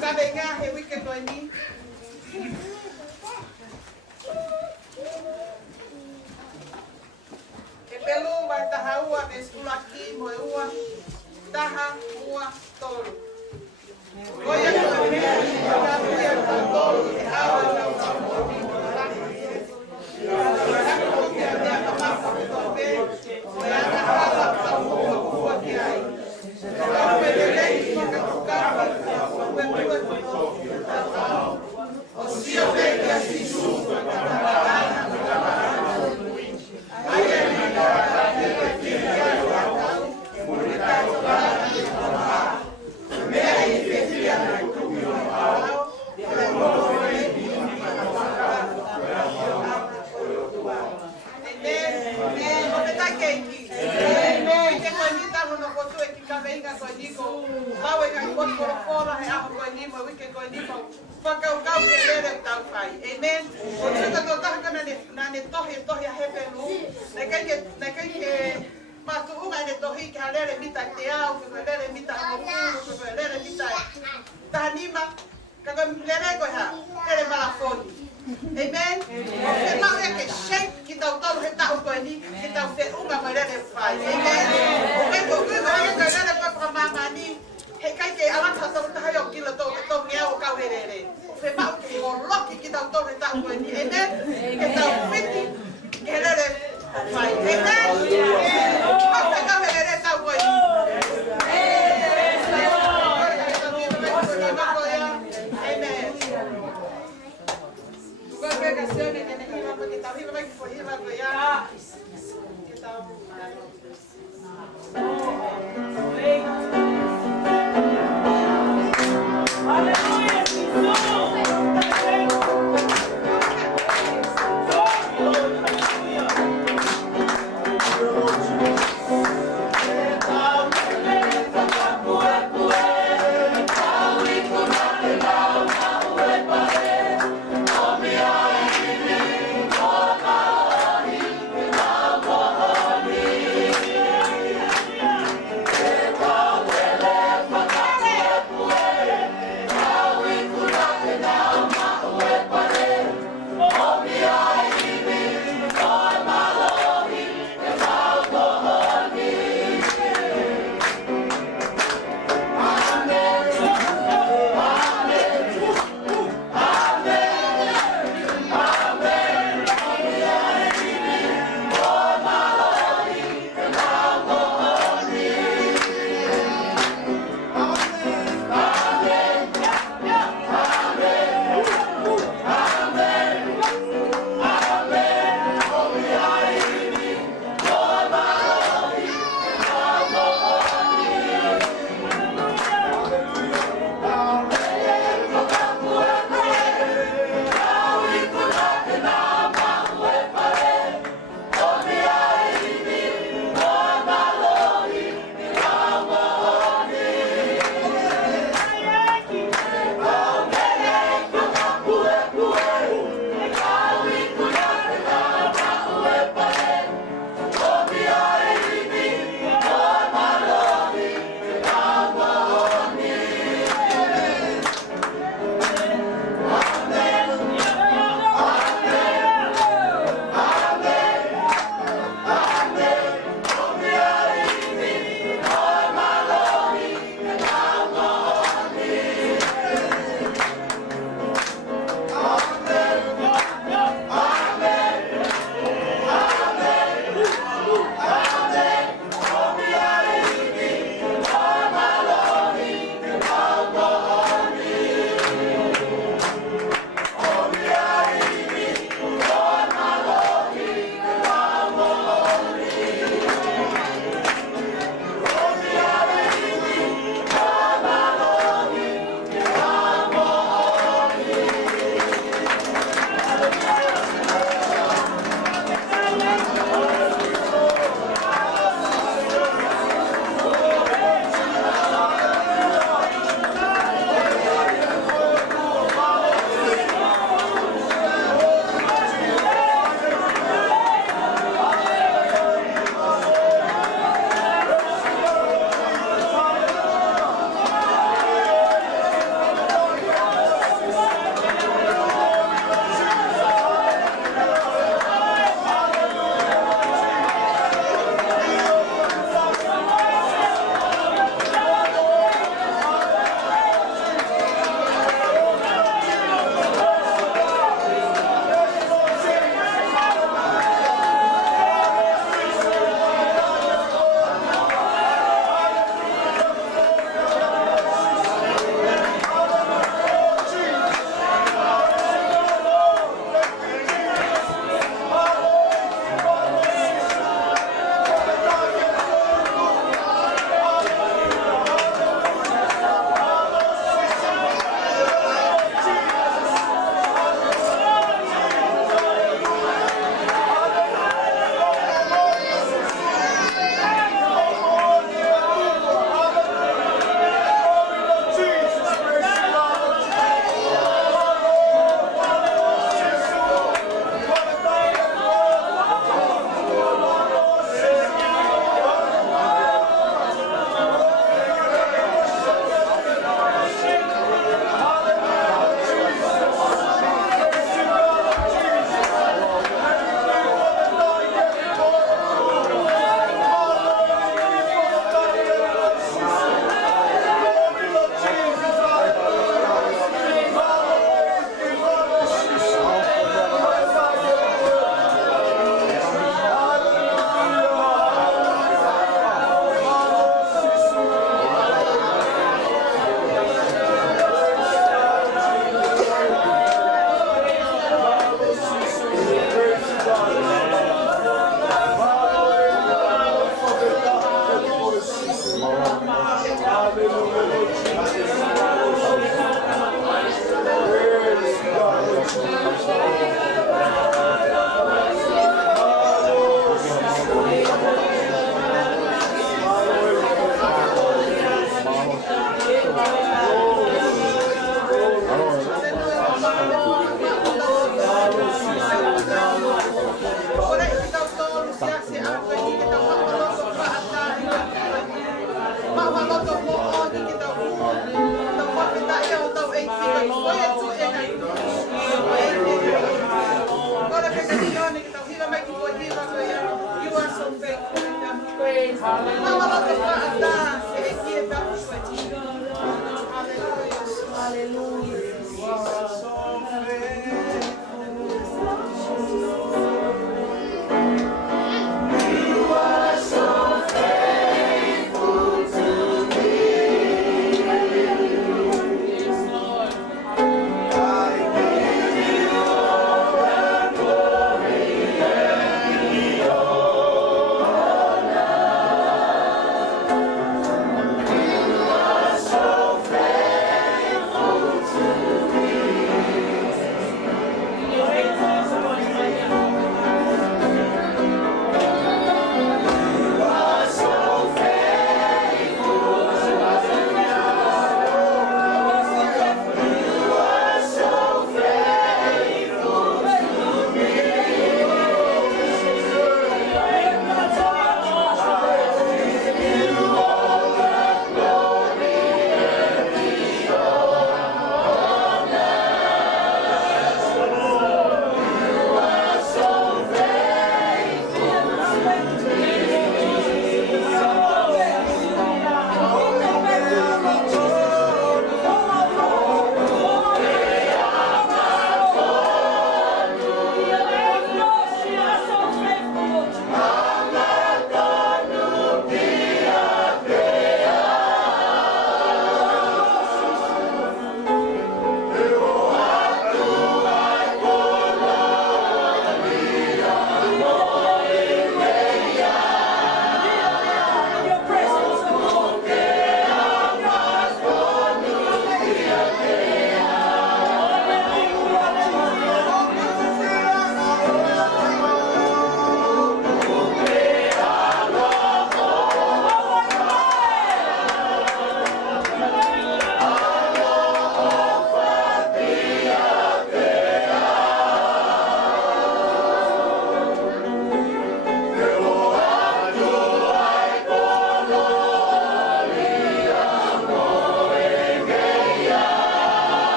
Kabenga he wike toi ni. E pelu vai taha ua me skulaki mo e ua. Taha ua tolu. Oia toi mea ni ka uia ka tolu e awa tau tau mo ni mo laki. Hako ki a mea ka masa me tau me. Oia ka hala tau mo ka kua ki ai. Kau me le lei waka tukapa. Ue mua tau tau au. O sia me ki a sisu. Katarana me kamarana. Aia ni ka te te ki a ua tau. Mune tau parana me kama. Mea I te ki a me kumi o au. Te mono e ni ma waka. Amen. O te take iki. Amen. Ke koe ni tango no kotu e ki ka veinga koe ni ko. Hau e kai kotu koro kora he aho koe ni mo wike koe ni mo. Whakau kau ke lere tau whai. Amen. O tuka tō tahaka na ne tohi a hepe lu. Nei kai ke mātu unga ne tohi ke ha lere mita te au, ke koe lere mita a mokuru, ke koe lere mita taha nima. Ka koe lere koe ha, lere malafoni. Amen. O te mau e ke shake ki tau tolu he tahu koe ni, ki tau te unga koe lere whai. Amen. O kai ko kuiwa e koe lere koe pramama ni, he kai ke alanta tau tahai o kila tau te tau ngea o kau he rere. O te mau ke ho loki ki tau tolu he tahu koe ni. Amen. Ke tau whiti, ke he lere whai. Amen. Hau te kau he lere tau koe ni. Amen. Congregazione nelle hiva perché sta viva che fuori hiva per ya che sta Alleluia Gesù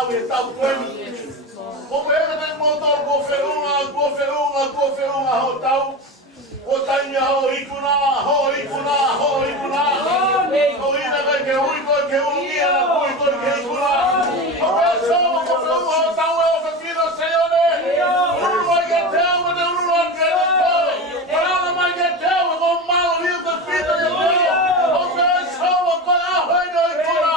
mau e tau koeni. O me eka nei motor ko wherunga ho tau. O tainga ho ikuna. Ho ina kai ke hui koi ke ungia na hui koi ke ikuna. O me soma ko wherunga ho tau e o whakino seone. Uru mai ke teo me te uru an ke ne koe. Parana mai ke teo e ko mau liu ka whita e teo. O me soma ko a hoi no ikuna.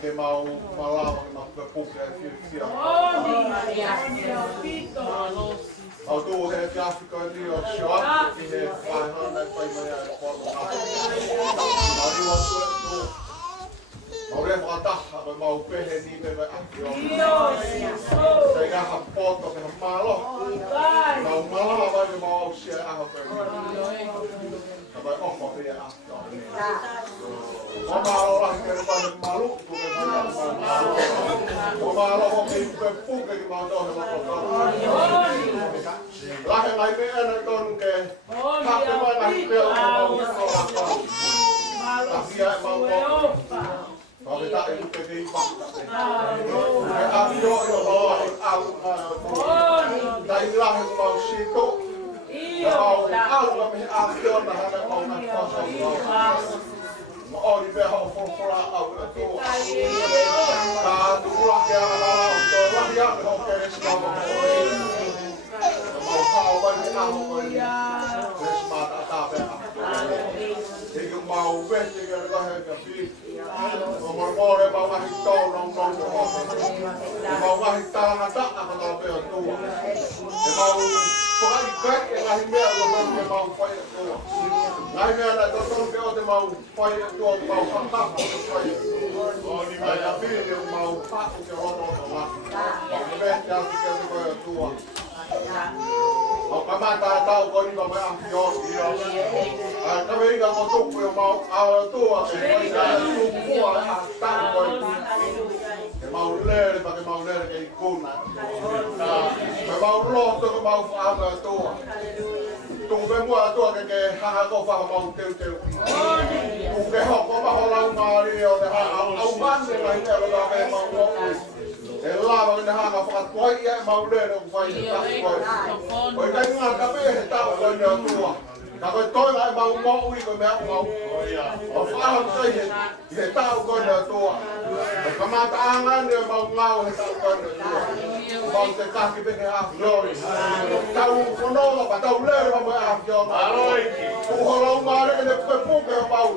ke mau lava ke mau puke kia. Au tu he ke Afrika ni o shop ki he 500 pai mai ai ko no. Au ni wa tu. Mau le fata ha mau pe he ni pe a. Sai ga ha poto ke malo. Mau malo va ke mau sia a ha pe. Apa off of here after. Malo lah ke pa malu tu ke malu. Malo ho ke pu ke mau do he mau. Lah he mai me ana kon ke. Ha ke mai na pe mau ko la ko. Tapi ya mau ko. Kalau kita itu ke ipak. Aku yo bawa aku. Dai lah mau situ. Mau aku kami aku na hana mau na kosa. Mau di beho fola aku tu. Ta tu lah ya tu lah ya mau ke semua. Mau kau balik aku ko. Semua tak apa. Jadi mau wes jadi lah ke pi. Mau mau ngasih tahu nong mau ngasih tahu ngata apa tahu pe tu. Mau pokoknya ikat yang ngasih mel mau fire tu. Ngasih mel ada tu ke mau fire tu mau kata fire. Oh di mana pilih mau pak ke orang lah. Best yang kita fire tu. Mau kamata tahu kau ni bawa yo. Tapi kalau mau tu mau awal tu mau ler pakai mau ler kayak ikuna. Mau loh tu mau apa tu. Tunggu semua tu kayak haha kau faham mau tel. Tunggu hok kau mau orang mari yo dah au ban ni lah ni kalau kayak mau mau. Elah bagi dah haha fakat kau ya mau ler kau faham tak kau. Kau kan ngat tapi tahu kau ni tu. Kalau tôi lại mau mau uy con bé mau, ở phá không xây hiện tao con là tua, cái mà tao ăn nữa mau ngao hiện tao con là tua, mau sẽ cắt cái bên này ăn rồi, tao con nó là bắt đầu lên mà mới ăn cho, cũng họ lâu mà đấy cái cái phúc cái mau,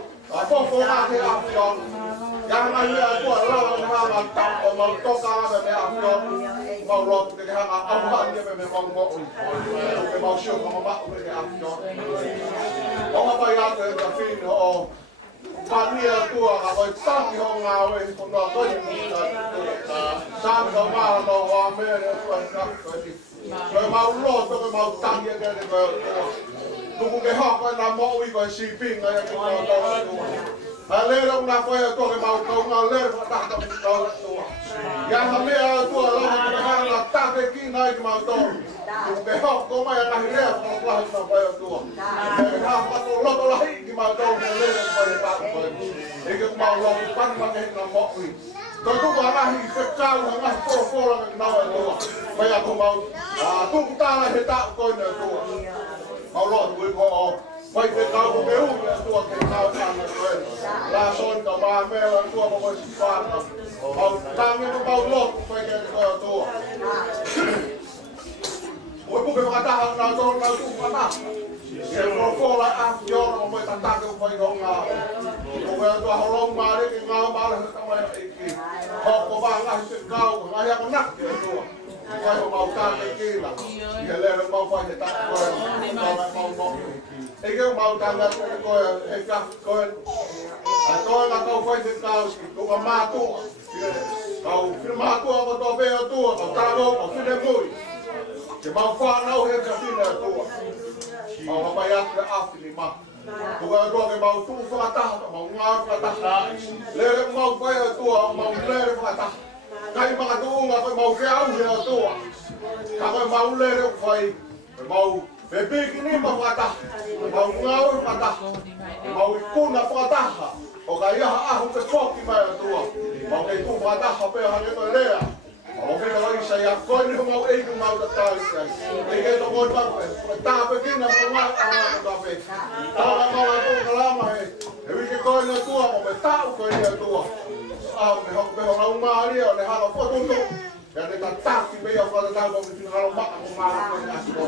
phúc ăn thì ăn cho, yang này là tua lâu là hàng ăn tao mà to cao là mới ăn cho, mau lọt cái hàng ăn ăn như vậy mới mau ngọ, cái mau siêu mà bắt mới ăn cho. Ông apa yang terjadi oh pania tua kalau sang yang ngawe kono to yang sang sama no wa me tuan kap so mau lo to mau tang ya ke ko tunggu ke ha ko na mo wi ko shipping ya ke ko to ale lo na ko ya to ke mau ko na le ta ta to ya ha me tua lo na ta ke ki na mau to cái học có mày là hình đẹp nó là hình bây giờ tua cái học bắt đầu lo lo hay cái màu đâu lên lên bây giờ bạn bây thì cái màu lo bắt mà cái nó mọ gì tôi cũng bảo là hình sẽ cao nó là phô là cái màu tua bây giờ cũng màu tung ta là hiện tạo coi là tua màu lo với họ vậy cái cao của béo là tua cái cao càng là quên là son cả ba mẹ là tua mà mới phản màu tăng cái màu lo phải cái tua. Oi bukan kata na tu kata. Yang kau lah afjo nak mau tentang ke upaya dong lah. Upaya tu halong mari tinggal malah sama iki. Kau bangah kau, ayah nak dia tu. Kau mau tak iki lah. Dia lelak mau faham tak kau. Kau mau. Iki mau tanggal kau ekak kau. Atau nak kau faham kau kau matu. Kau firma tu apa tu apa tu. Kau tahu kau sudah mui. Chỉ mau pha nấu hết cả tin là tua, mau bây giờ cái áp thì mà, tua cái mau tu pha ta, mau ngon pha ta, lên mau bây giờ tua mau lên pha ta, cái mà tu mà phải mau kéo thì là tua, cái mau lên phải mau về bikini mà pha ta, mau ngon pha ta, mau cún là pha ta, còn cái không phải chọc thì mà tua, mau cái tu pha ta họ phải hàng cái này lên. Okay, kalau saya kau ni mau mau datang saya. Ini tu mau tak begini mau tapi. Kalau mau aku kelama he. Tapi kau ni tua mau tahu kau ni tua. Behong orang mari orang hal apa tu. Jadi tak si behong kalau tahu kau mesti kalau mak aku marah kau ni aku.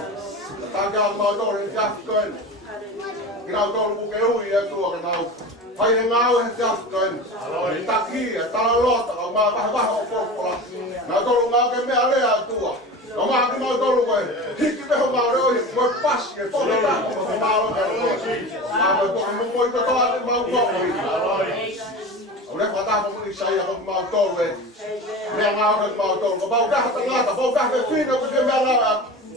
Tak jangan mau tu orang jak kau. Kau tu bukan ya tua kau. Pai he ngāo he te atu kaini. I taki e tala lota ka ngā waha o kōkora. Ngā tolu ngā ke mea lea atua. Ngā ngā ki mau tolu koe. Hiki meho ngā reo hi koe pasi e tolu tako ma te mālo ke koe. Ngā koe tolu mo i katoa te mau kōko i. O le kata mo ni sai ako mau tolu e. Mea ngā ke mau tolu. Ka pau kaha ta ngata, pau kaha ke whina ko te mea ngā.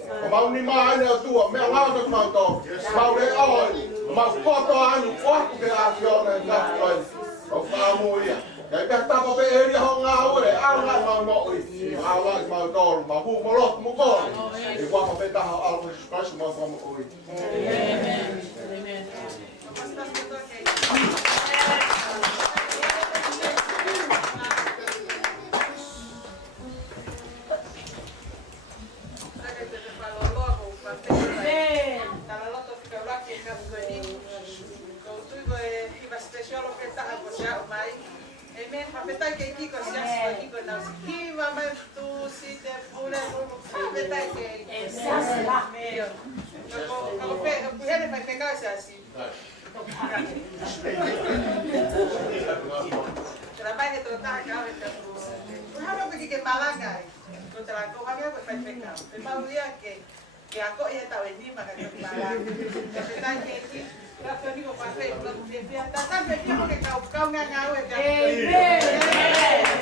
Ka mau ni maa ane atua. Mea ngā ke mau tolu. Mau le awai. Mau koto anu koku ke ākiona e ngā koe. O whāmo ia. Kaya pia tapa pe eri ho ngā ure, au ngā mau moi. Au ngā mau tolu, mau hu mo lotu mo kore. I wapa pe taha o Alfa Jesus Christ mau whamo ui. Amen. Amen. Papetai ke kiko sias ko kiko na kiva me tu si te pule papetai ke sias la me. Kalau pe puhere pa pegar sias. Trabalho que tu tá acá então. Puharo pe ke malaga. Tu trabalho ko haga pa pegar. Pe paulia que ako ia ta weni maka ke malaga. Papetai ke kiko graças a Deus, passei por um dia. Tá sempre aqui porque cau ngā ngau e kia. Amen.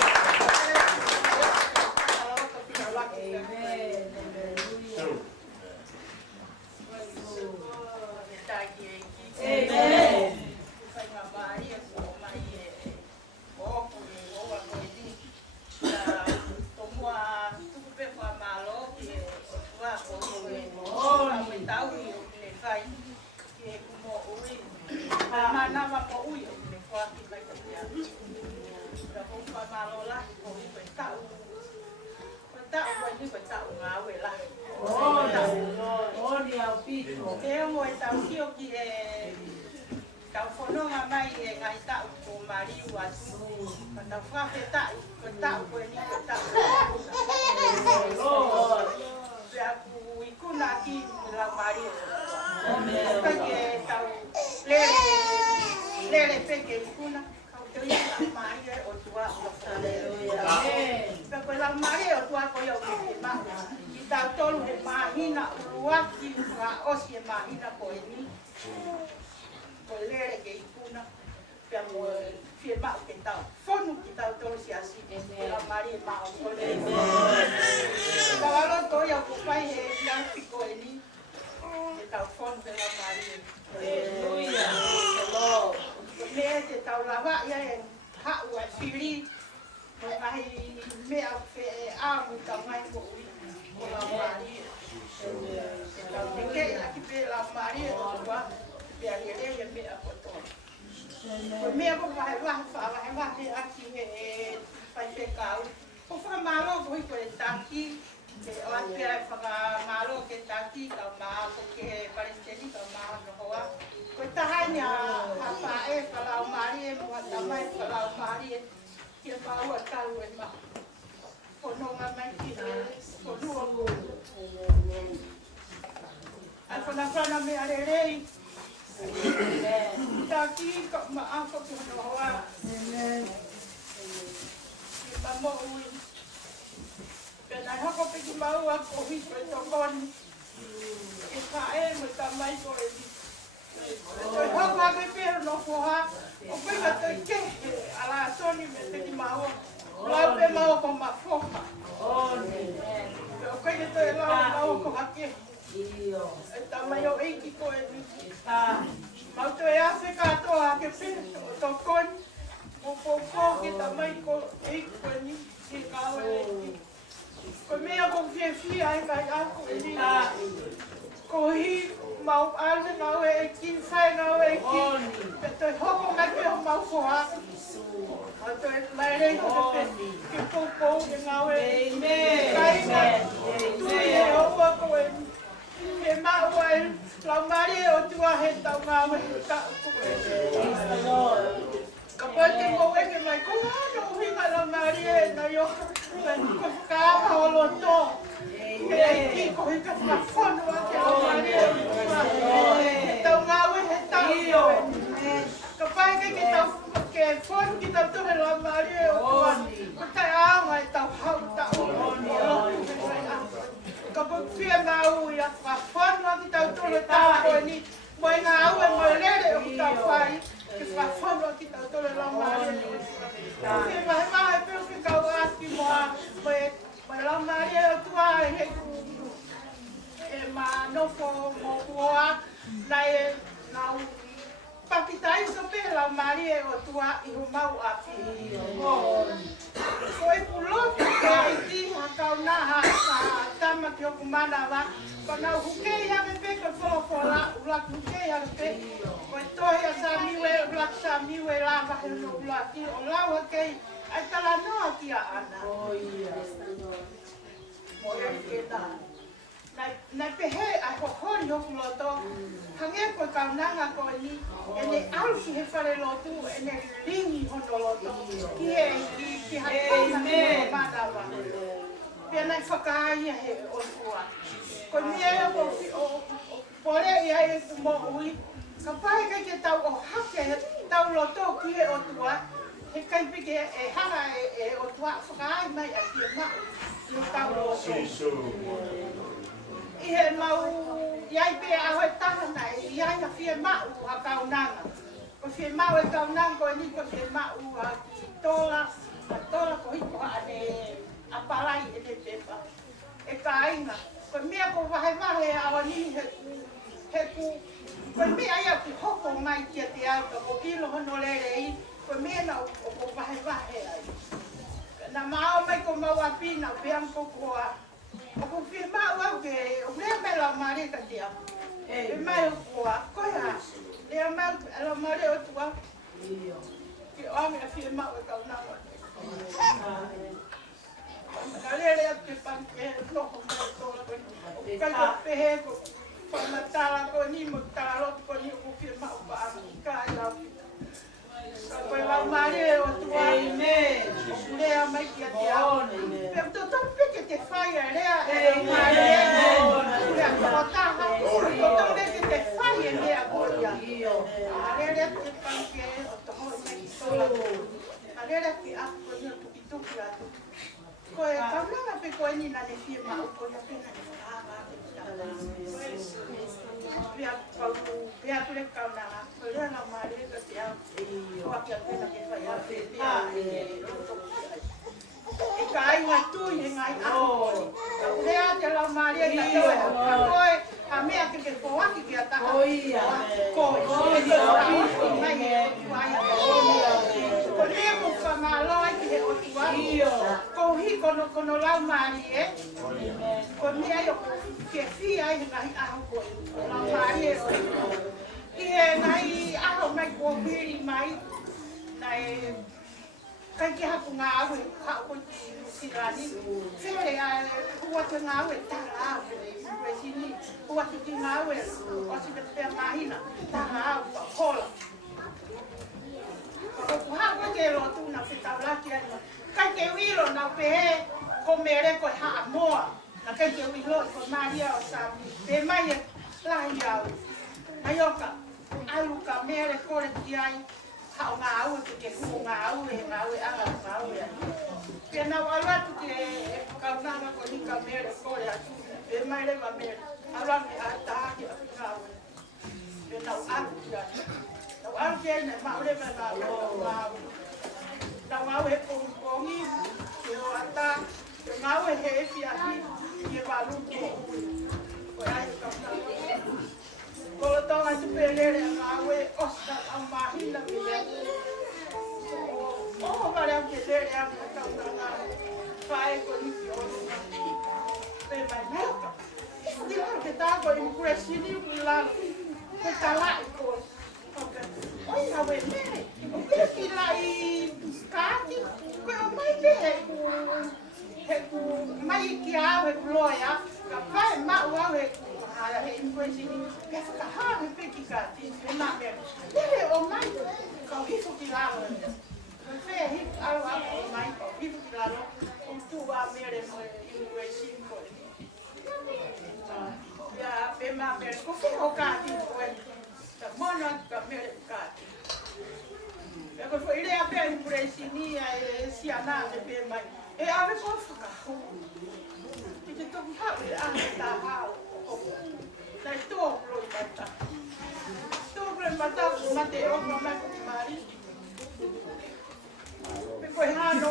fon kita tu la mari o tuan. Kita ang ai tau hau tau. Ka po fia mau ya fa fon no kita tu le tau ko ni. Moi nga au e mo le o tau fai. Ke fa fon no kita tu le la mari. Ke mai pe ke ka ati mo mo la mari o tuan he e ma no fo mo wa nai nau pakitai so pe la mari e o tua I ho mau api. Ko e pulo ke ai ti ha kauna ha tama ke o kumana wa ko na huke ya me pe ko fo la ula huke ya pe ko to ya sa mi we la va no ula ti o la wa ke ai tala no aki ana. Mo ya ke ta na pehe a hori o kuloto hange ko kaunanga ko ni ene alfi he fare lotu ene lingi hono loto ki ha amen madawa pena fakai he o tua ko ni e o pore ia e mo ui ka pai ka ke tau o hake tau loto ki e o tua he kai pike e hanga e o tua fakai mai a ki ma ni tau loto Ihe mau iai pe a hoi tanga nei, iai a fie mau a kaunanga. Ko fie mau e kaunanga ko ni ko fie mau a tola ko hiko ane a parai e ne pepa. E ka inga, ko mea ko wahe a wani he ku, ko mea ia ku hoko mai kia te auta, ko ilo hono lere I, ko mea na o ko wahe ai. Na mao mai ko mau a pina, peam ko kua. Ako firma au ke o me la mare ka dia. E mai o ko ya. Le mai la mare o tua. Ki o me firma o ka na. Galera te pan ke no ko to la ko. Ka pe he ko pa matala ko ni mo talo ko ni ko firma o ba ka ya. Ko la mare o tua. Amen. Le mai ki dia. Pero to que te falla, e kai wa tu e ngai a lea te la maria ka toe koe a mea ke ko aki ki ata ko mai e vai ko le mo fa malo ai ki o tua ko hi kono la maria ko mea yo ke fi ai ngai a ko la maria e ngai a mai ko hiri mai nai kai ki hapu ngā awe, hao sirani. Where hua te ngā awe, tara awe, iwe sini. Hua te ki ngā awe, o si te pēr mahina, tara awe, pa kola. Ko hao ke lotu na whitau laki anima. Kai ke wilo na pehe, ko mere koe haa moa. Na kai ke wilo, ko maria o sami. Pe mai e lahi au. Aioka, alu ka mere kore ki ai. Hao ngā aue ke kuo ngā aue anga ngā aue. Pia nau alatu ke kaunanga ko ni ka mere kore atu. E mai rewa mere. Alangi a tahaki a ngā aue. Pia nau atu ki atu. Nau atu ke ne maurewa ngā aue. Nau aue kongi, ke o ata. Ngā aue he efi ahi, ke waluki o ui. Koe ai kaunanga. Kolo tonga te pelere a ngawe osta a mahina mire. O vare a ke lere a kaunanga whae ko niki onu. Pe mai meka. Di laro ke tāko i mkuresini ulalo. Ko talai ko. Oi ngawe mere. Ki lai kāti. Ko o mai me he ku mai ki au he kuloia. Ka whae mau au he ku. He impresini ke whakahawe peki ka tini na mea. Tere o mai, kau hifo ki lalo. Whea hifo alo ako o mai, kau hifo ki lalo. O tu a mere mo impresini ko. Ia pe ma mere, ko whea o ka tini koe. Ta mono ka mere ka tini. Ko foi ile ape ai presini ai siana te pe mai. E ave ko fuka. Ki te toku ka a ta ha. Dai to pro bata. To pro bata mate o pro mai ko mari. Pe ko ha no.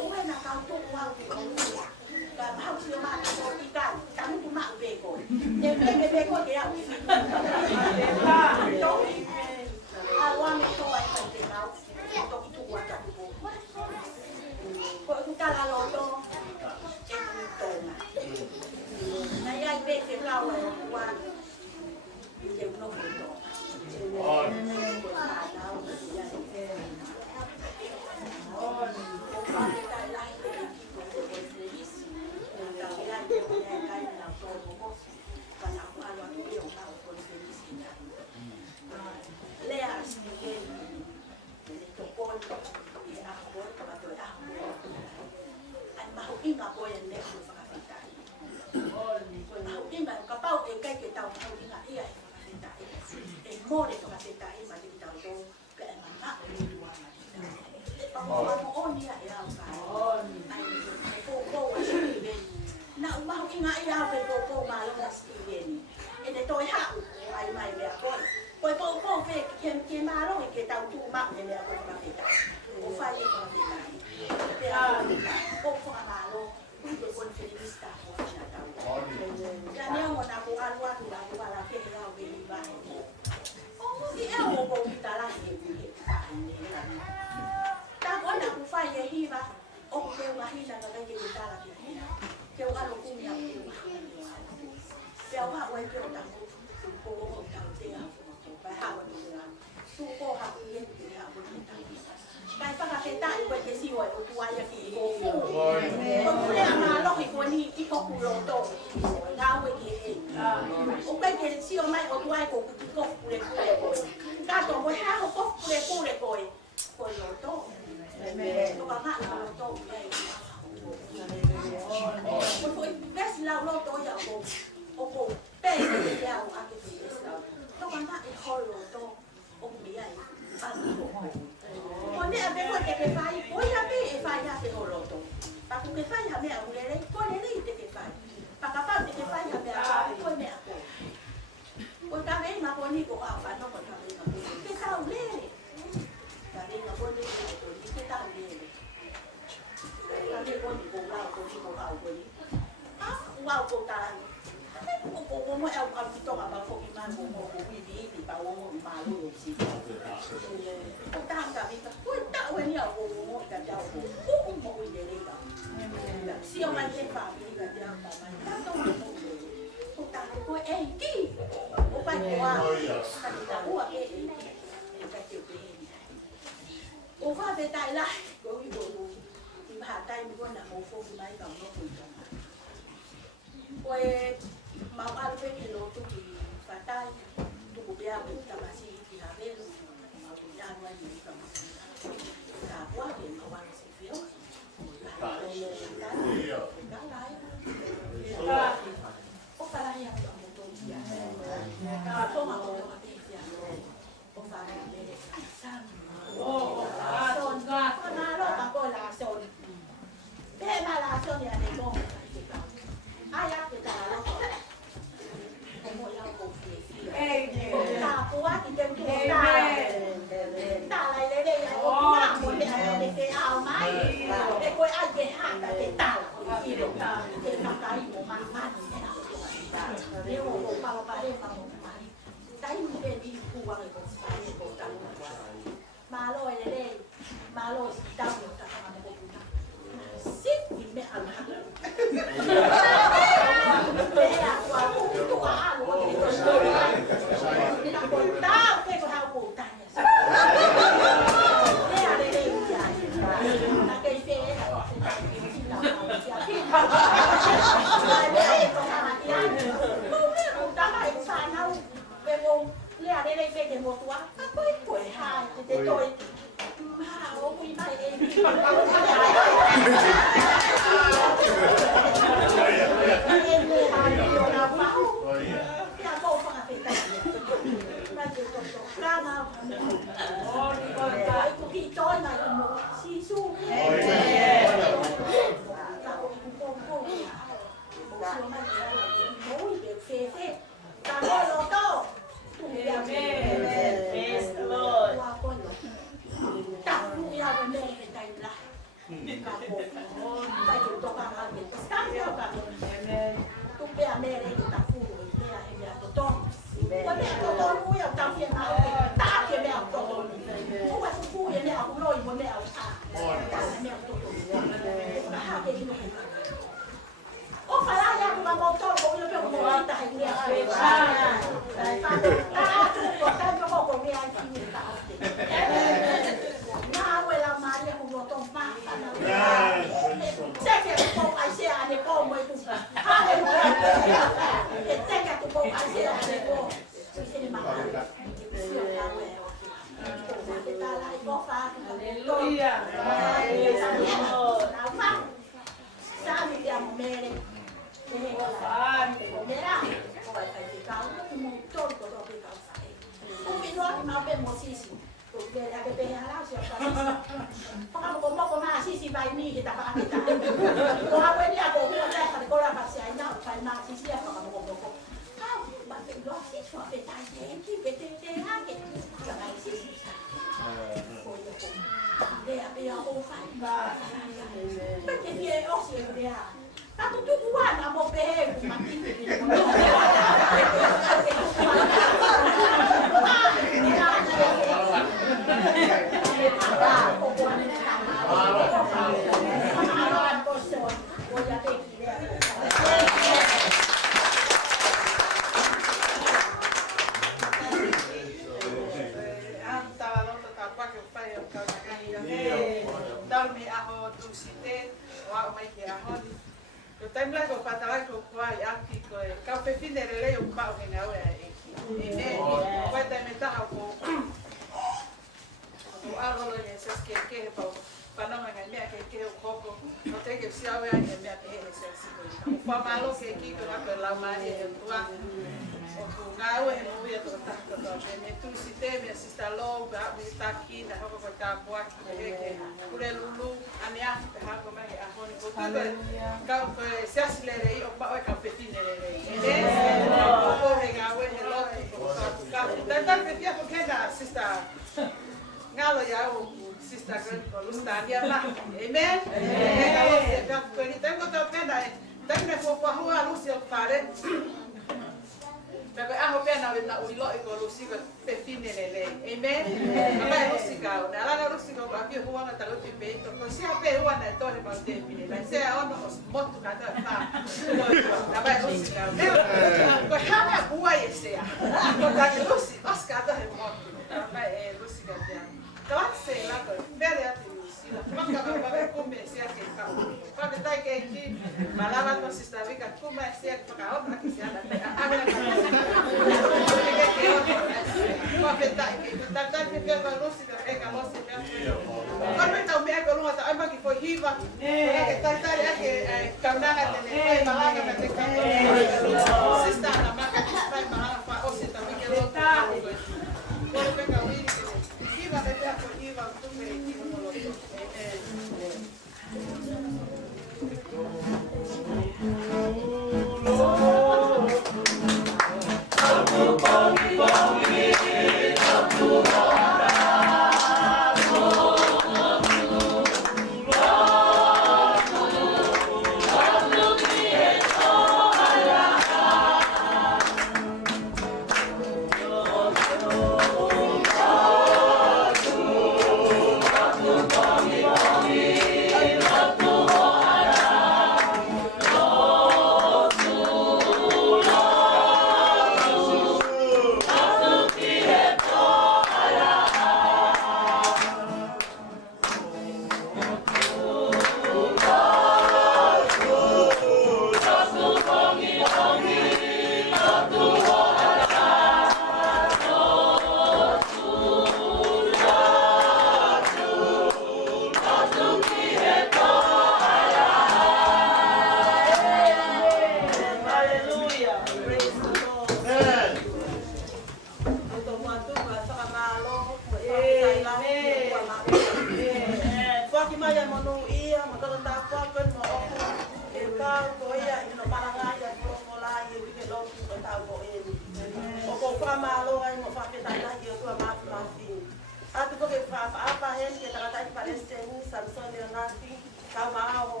apa hen ke tangata i Palestine Samson Leonati kau mau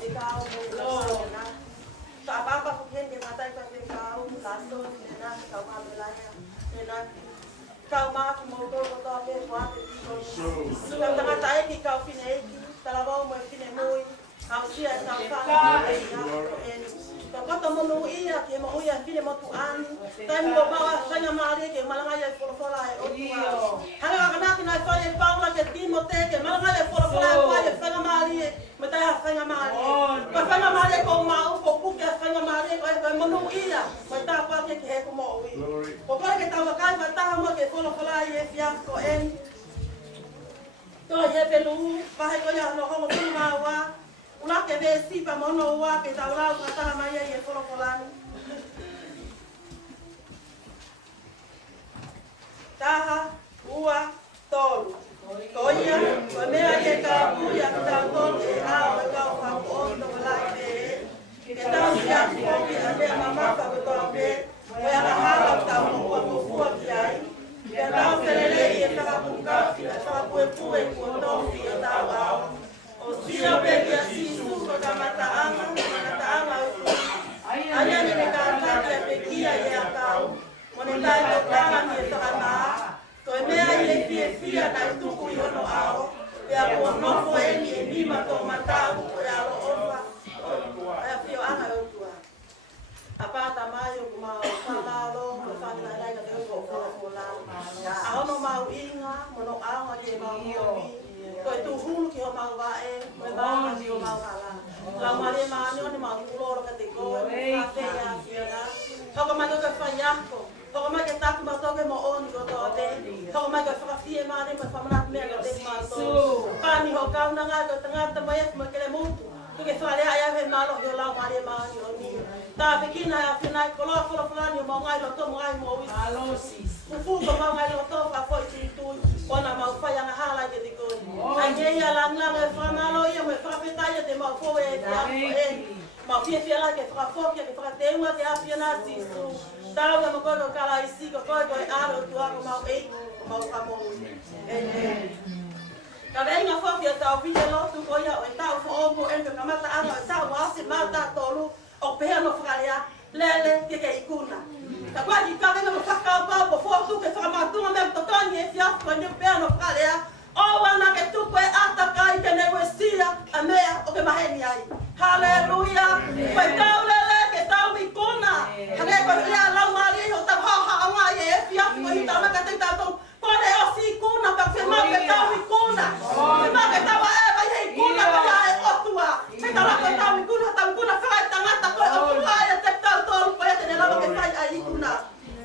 di kau na so apa hen ke tangata i kau kaso na kau mau belanya na kau mau motor motor ke buat di kau tangata i kau finei talabau mo finei moi kau sia kau kata monu ia ke mo ia file mo tu an tan mo ba sanga mari ke malanga ya fola o tua hanga kana kina fale paula ke timote ke malanga ya fola wa ya sanga mari meta ya sanga mari pa sanga mari ko ma ko ku ke sanga mari ko monu ia meta pa ke ko mo wi ko pa ke ta ka meta mo ke fola ya fiasco en to ya pelu pa ko ya no ko ma wa una que ve si pa mono wa que ta ora kata maya ye folo folani taha ua tolu koia ko mea ye ka uya ta tolu e a ka ka ko no la be que ta sia ko que ande mama pa ko be voy a bajar hasta un poco fuerte ahí que ta selele ye ta ku ka ta ku ku no si ta wa o sia be ya si Mataanga aya ni kanta ya pekia ya kau moneta to tanga ni tanga to mea ye fia na tuku yo no ao ya ko no fo ni ma to matau ya lo ofa ya fio ana yo tua apa ta mayo kuma fala lo mo fa na dai ka ko ko la a ono mau inga mono anga ye mau ko tu hulu ki ho mau va mo ba ki ho mau la la mare mani oni mau loro ka te ko ka te ya fiona ko ma to ka fanyako ko ma ke ta ma to ke mo oni ko to te ko ma ka fa fie mani ma fa ma me ka te ma to pa ni ho ka na nga to tanga ta mai ma ke le mutu tu ke fa le aya ve malo yo la mare mani oni ta pe kina ya fina ko lo fulani mo ngai lo to mo ngai mo wi alosis fu ko ma ngai lo to fa fo ti tu ona ma fa ya na hala ke te ko ai ya la na me fa malo yo me fa pe ta ya te ma fo e ya ma fie fie la ke fa fo ke fa te wa te a fie na si su ta wa mo ko ka la isi ko ko a lo tu a ma e ma fa mo ka venga fo ke ta vi lo tu ko ya o ta fo o mo en ka ma ta ana ta wa si ma ta tolu o pe no fra ya lele ke ke ikuna ta kwa di ka venga mo fa ka ba po fo tu ke fa ma tu me to to ni e fia ko ni pe no fra ya o wana ke tu ko ata kai ke ne wesia amea o ke maheni ai haleluya ko ta lele ke ta mi kuna hale ko ya la mari o ta ha ha nga ye fia ko ni ta ma ka te ta to pone o si kuna pa fe ma ke ta mi kuna fe ma ke ta wa e ba ye kuna pa ya e o tua fe ta la ko ta mi kuna fa ta ngata ko o tua ya te ta to ko ya te la ma ke fa ai kuna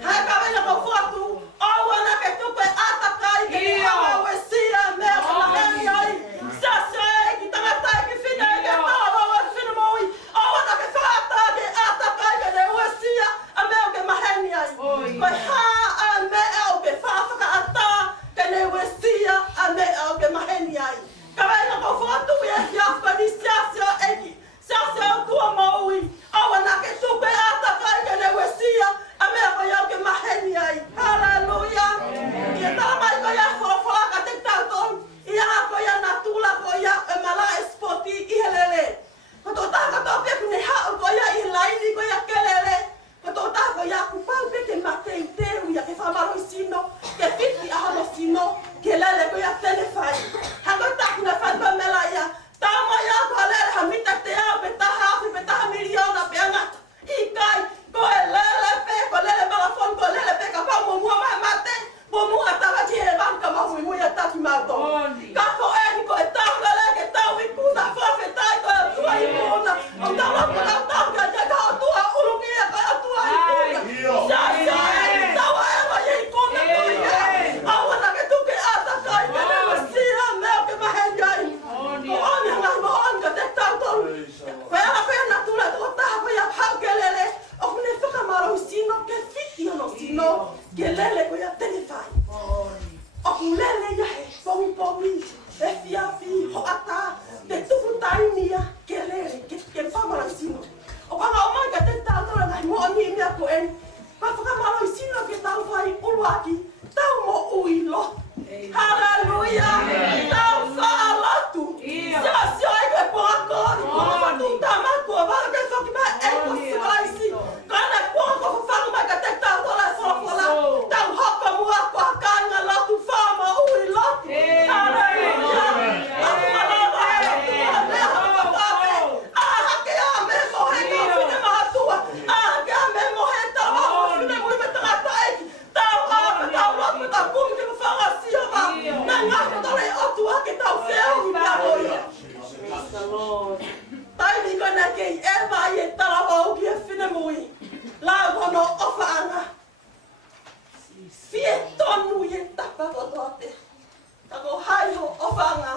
ha ka ba ya ko foto o wana ke tu ko ata kai ke ha we si a me ko la ni ai sa sa ki ta ngata ke fina ke ta wa fina mo o wana ke fa ta kei ewa i e talawa o ki e whine mui. La kono ofa anga. Fie tonu i e tapa kotote. Tako hai ho ofa anga.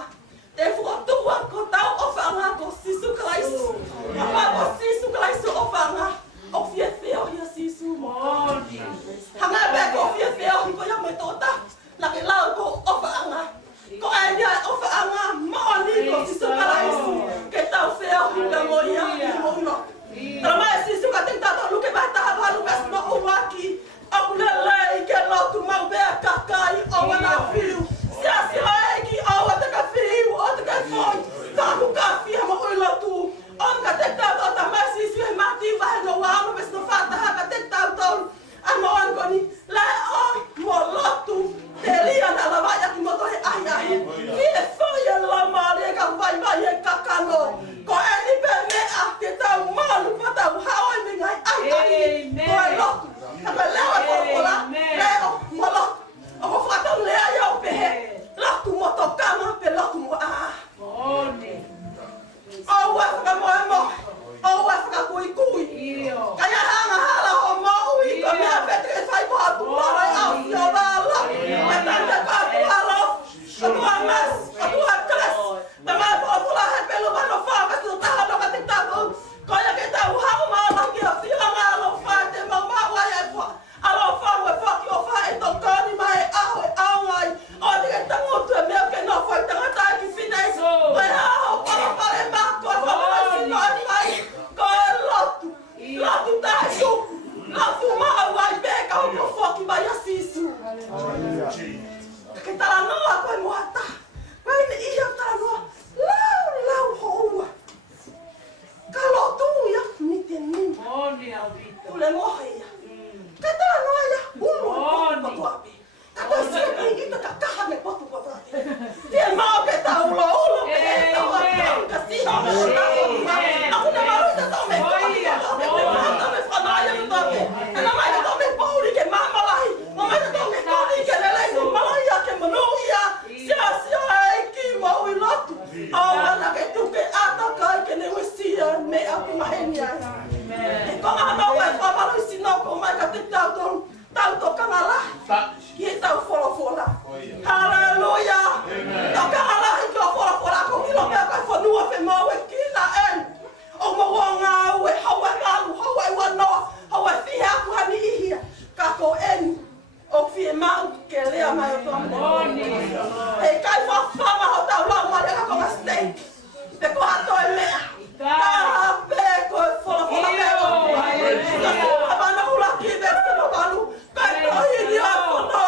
Te whukatua ko tau ofa anga ko Sisu Christ. Apa ko Sisu Christ ofa anga. O fie feo hi a Sisu. Hanga be ko fie feo hi ko ya me tota. Laki lau ko ofa anga. Ko aia ofa anga maoni ko Sisu Christ. Ke tau feo hi ka moia hi moino. Rama e Sisu ka tenta to luke ba ta halu bes no uwaki. Au lele ke lotu mau be kakai o wana fiu. Sia eki o te ka fiu o te ka foi. Ka ku ka fi mo o lotu. On ka tenta to ta ma Sisu e mati va no wa mo bes no fata ha ka tenta to. Amo an koni la o mo lotu. Telia na la vaya ki mo to he ai ai. Ki e foi la mare ka vai vai e kakano. Ko eni pe me a ke tau malu pa tau haoi me ngai ai ai. Ko e lotu. Ka lewa ko kola. Leo mo lotu. O fata lea ia o pehe. Lotu mo tokama pe lotu mo a. O wa faka mo e mo. O wa faka kui kui. Kaya hanga hala ho mo ui. Ko mea pete e fai ko hatu mara au si o wala. E tante ko hatu alo. Atu a mas. Atu a kres. Tama e po tula he pelu mano wha. Kasi o taha no ka te tato. Ko ia ke tau hau maala ki a whia ngā alo wha. Te mau maua e wha. Alo wha ue whaki o wha e tau kani mai e aho e au ngai. O ni ke tangotu e mea ke no whai tangata e ki whine. Ko e aho para pare mako e wha sino ani mai. Ko e lotu. Lotu tae tuku. Lotu mau ai beka o ko whaki mai a Sisu. Ke tala noa koe moata. Koe ni ia tala noa. Lau houa. Ka lotu ia ni te nini. Tule mohe ia. Ka tala noa ia. Ulu potu api. Ka koe sia ka ingita ka kaha me potu potu api. Tia mao ke ta ulo ulo ke e tau a tau ka siho. Aku na maru ta tau me kohi. Me whata me whanaya me toke. E na mai ka tau me pauri ke mamalahi. O mai ka tau me koni ke lelei me malai a ke manuia. Sia e ki mau i lotu. O wana ke tuke ata kai ke ne wesia me a ki maheni ai. E ko ana ue whamalu i sinoko mai ka te tau to kangala. Ki e tau wholofola. Halleluja. Tau kangala i ko wholofola ko ilo mea kai whanua whe mau e ki la en. O maua ngā ue haua ngalu, haua i wanoa, haua i whihe aku hani ihia. Ka ko eni. O fie mau ke lea mai o tōmne. Hei kai whawhanga ho tau lau mai ka konga steak. Pe ko hato e mea. Ka pe ko e wholofola mea o. Ka ko habana ula ki e vete no malu. Kai kohi ni a whanau.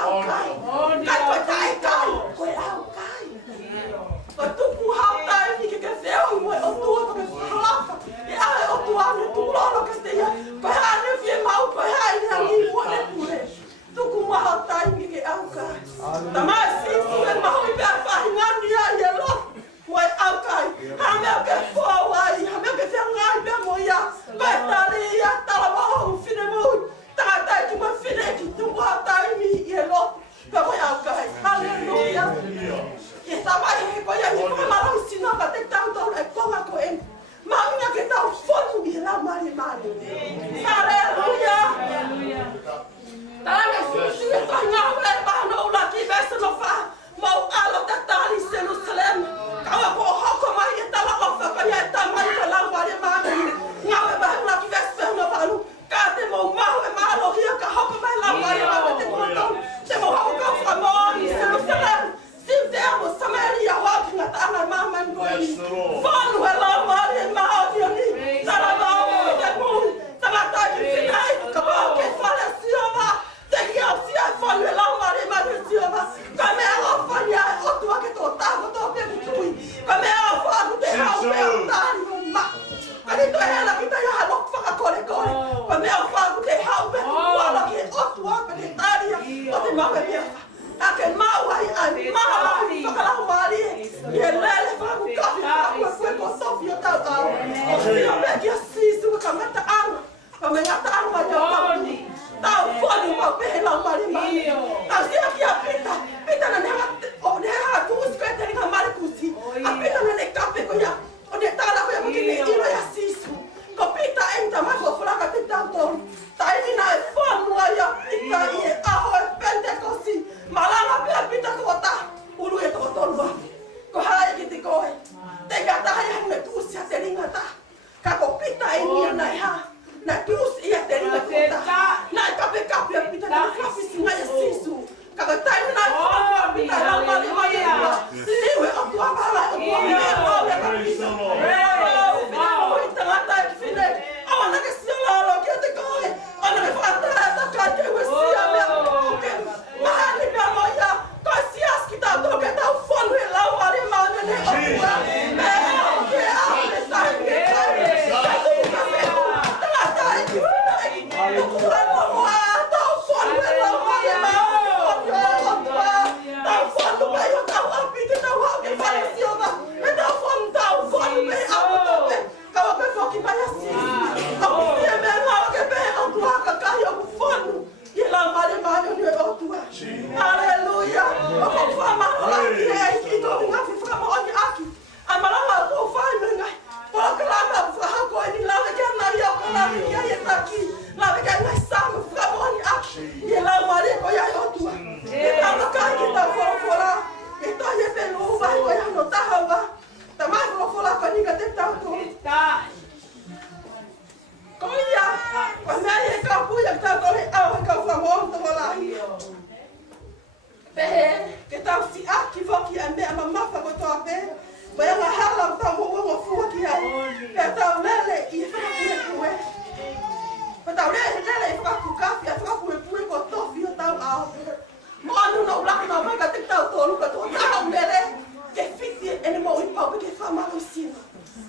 au kai. Kai koe kai kai, koe au kai. Koe tuku hau tai ni ke wheo moe o tua to ke whalaka. E ae o tua ane tūlolo ke te ia. Koe hane fie mau, koe hae ni hangi muane pure. Tuku mua hau tai ni ke au kai. Tamai sisu e mahui pia whahingani a i e lo. Moe au kai. Hamea ke whawai, hamea ke whiangai pia mo ia. Koe tari ia tala waho whine mui. Tātai ki ma whine ki tuku hau tai ni i e lo. Ka moe au kai. Hallelujah. E tamai he koe ia ni whamarau sinanga te tautau e konga ko e. Maunga ke tau whonu i la mari mari. Hallelujah. Tāme susu e toi ngā ule pāna ula ki vesa no wha. Mau alo te tāri Jerusalem. Kaua ko hoko mai e tala ofa ka ia e tamai ka lau mari mari. Ngā ule ula ki vesa no whalu. Ka te mau mahu e mahalo hia ka hoko mai lau mari mari te kutau. Te mau hau ka whamoni Jerusalem. Siu te amo Samaria waki ngā taana maman koe. Whanu e lau mari e mahoni oni. Tara mau e te mui. Tangata ki whinai ka pau ke whare sioma. Te ki au sia e whanu e lau mari e mari sioma. Ka mea au whania e otua ke tō tāko tō pia ki tui. Ka mea au whanu te hau pe au tāri o ma. Ka ni toi hela ki tai aha lok whakakore kore. Ka mea au whanu te hau pe wala ki e otua pe te tāria o te mawe mea. A ke mau ai ai maha mahi whakalau maari e. I e lele whaku kawi whaku e kue ko sofi o tau tau. O whia mea ki a sisu ka ngata anga. Ka me ngata anga i o tau. Tau whani mau pehe lau maari maari. Tau sia ki a pita. Pita na neha tuusi koe te ringa maari kusi. A pita na ne kape ko ia. O ne tāra ko ia maki me ino ia sisu. Ko pita e ta mai ko whalaka te tau tau. Ta ina e whanua ia pita i e aho e Pentecosti. Malanga pia pita kota. Ulu e toko tolua. Ko hae ki te koe. Te gata hai hane tuusi a te ringa ta. Ka ko pita e nia nai ha. Na tuusi ia te ringa kota. Na e kape kape a pita na whawhisi ngai a sisu. Ka ko tainu nai whanua pita e lau mali mai e ua. Liwe o tua mara o tua mea lau e ka pita. Whine mui tangata e ki whine. Awana ke sia lalo ki a te koe. Ana ke whakatara e taka ke ue sia mea kuke. Mahani mea loia. Koe sias ki tau toke tau whanu e lau mari maune ne o tua. Me eo ke au me tai me tai. Ka tuku ka whiu. Tangata e ki whine e ki whanu mua. Tau whanu e lau mari maune o tua. Tau whanu mei o tau api te tau hau ke whare sioma. E tau whanu mei au tope. Kaua ke whoki mai a sisi. Au whia mea ngau ke pehe o tua ka kahi o ku whanu. I lau mari maune o tua. Hallelujah. O ko whamaho aki e ki tō ngafi whakamooni aki. Ai maranga o tō whai me ngai. Pora ka lama whahako e ni lawe kia nai au ka lawe kia e taki. Lawe kia ngai sama whakamooni aki. I lau mari ko iai o tua. E tama kai ki tau whorofora. E toi e pēno uwai ko iai no tahawa. Ta mai whorofora ko ni ka te tau tō. Ko ia. Ko mea e ka puia ki tau tōre au e ka whamoon tō walahi. Pehe, ke tau si aki whoki a mea mamafa ko toa pe. Mai anga hala tau moongo fua ki ai. Pe tau lele i whakapure kue. Pe tau lele i whakapukapi a whakapure pure ko tofi o tau ao. Mo anu no ulaki no mai ka te tau tōru ka tō tau lele. Ke whiti e ne mo i pau pe ke whamaro sina.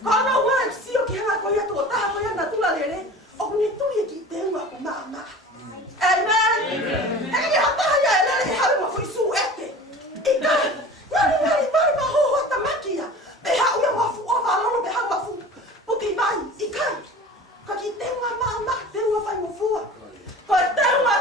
Ko anu wai sio ki hanga ko ia tō taha ko ia na tula lele. O kune tui e ki te unga ko maa. Amen. Eke hataha ia e lele he hawe ma fui su ete. Ika, ngari maho hata makia. Pe hau ia wafu o walono pe hau wafu. Puki mai, ika. Ka ki te unga maa, te unga whai mo fua. Ko te unga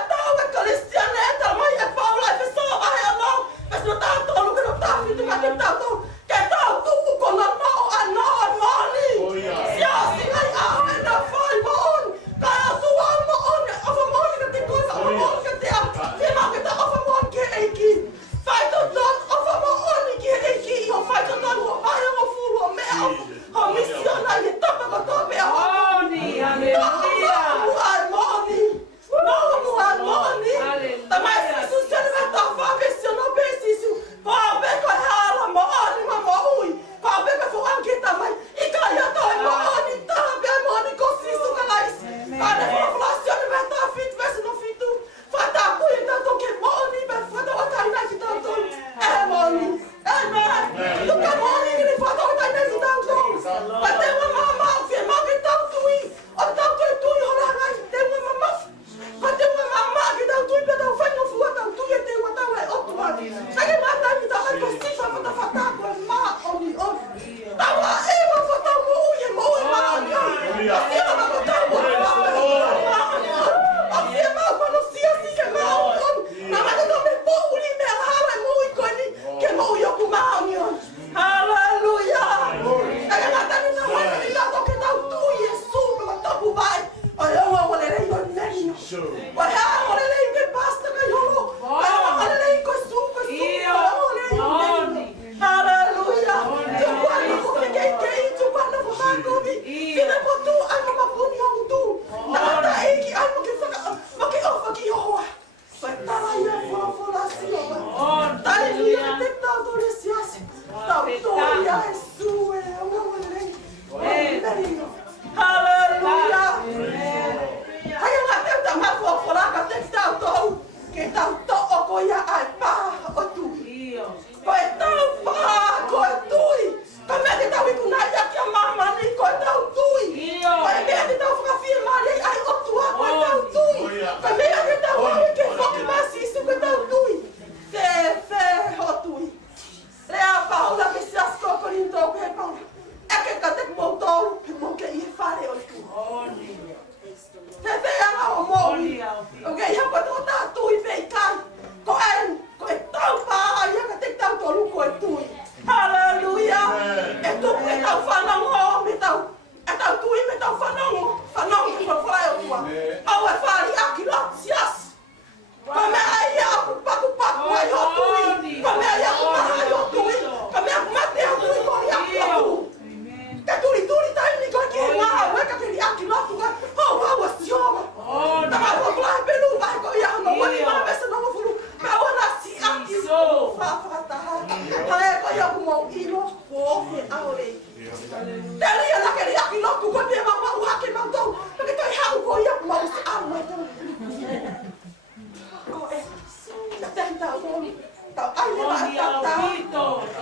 tau tonu. Tau ai le mai tata.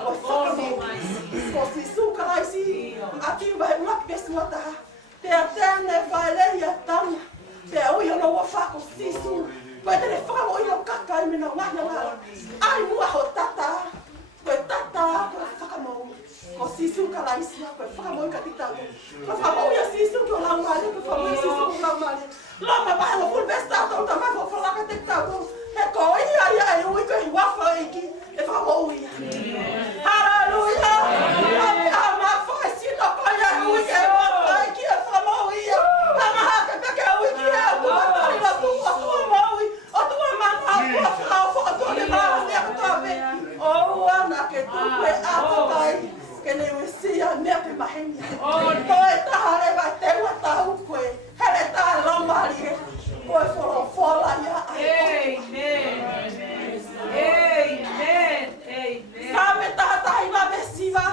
O whakamo. Ko si suka lai si. Aki vai unak pesua taha. Pea tēne vai leia tana. Pea ui ono wa whako sisu. Koe tene whakamo ino kakai mena ngana ngara. Ai mua ho tata. Koe tata koe whakamo. Ko sisu ka lai si. Koe whakamo ika titau. Koe whakamo ia sisu ki o lau mare. Koe whakamo ia sisu ki o lau mare. Lama vai mo full best out o tamai mo whalaka titau. He ko ia ia e ui koe wafa iki. E whakamo ia. Hallelujah. Ama whai sino koe ia ui ke wafa iki e whakamo ia. Ama hake peke ui ki e o tua tari la tua tua maui. O tua mana o tua whao whakatua ne maa ne ako toa me. O uana ke tupe ato kai. Ke ne ui sia mea pe maheni. Koe taha le vai teua tahu koe. Hele taha lomari e. Koe wholo whola ia ai. Sa me taha tahi wa me siwa.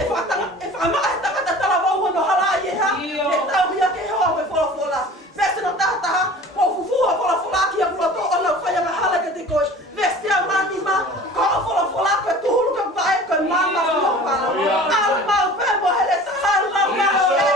E whakamaka he taka tala wau hono hala i e ha. E tau ia ke hoa koe wholo whola. Vese no taha taha. Ko fufuha wholo whola ki a kua to ona whaya me hala ke te koe. Vese a mati ma. Ko o wholo whola koe tuhulu ke vae koe mama wholo whala. Au mau pemo hele taha lau ngao e.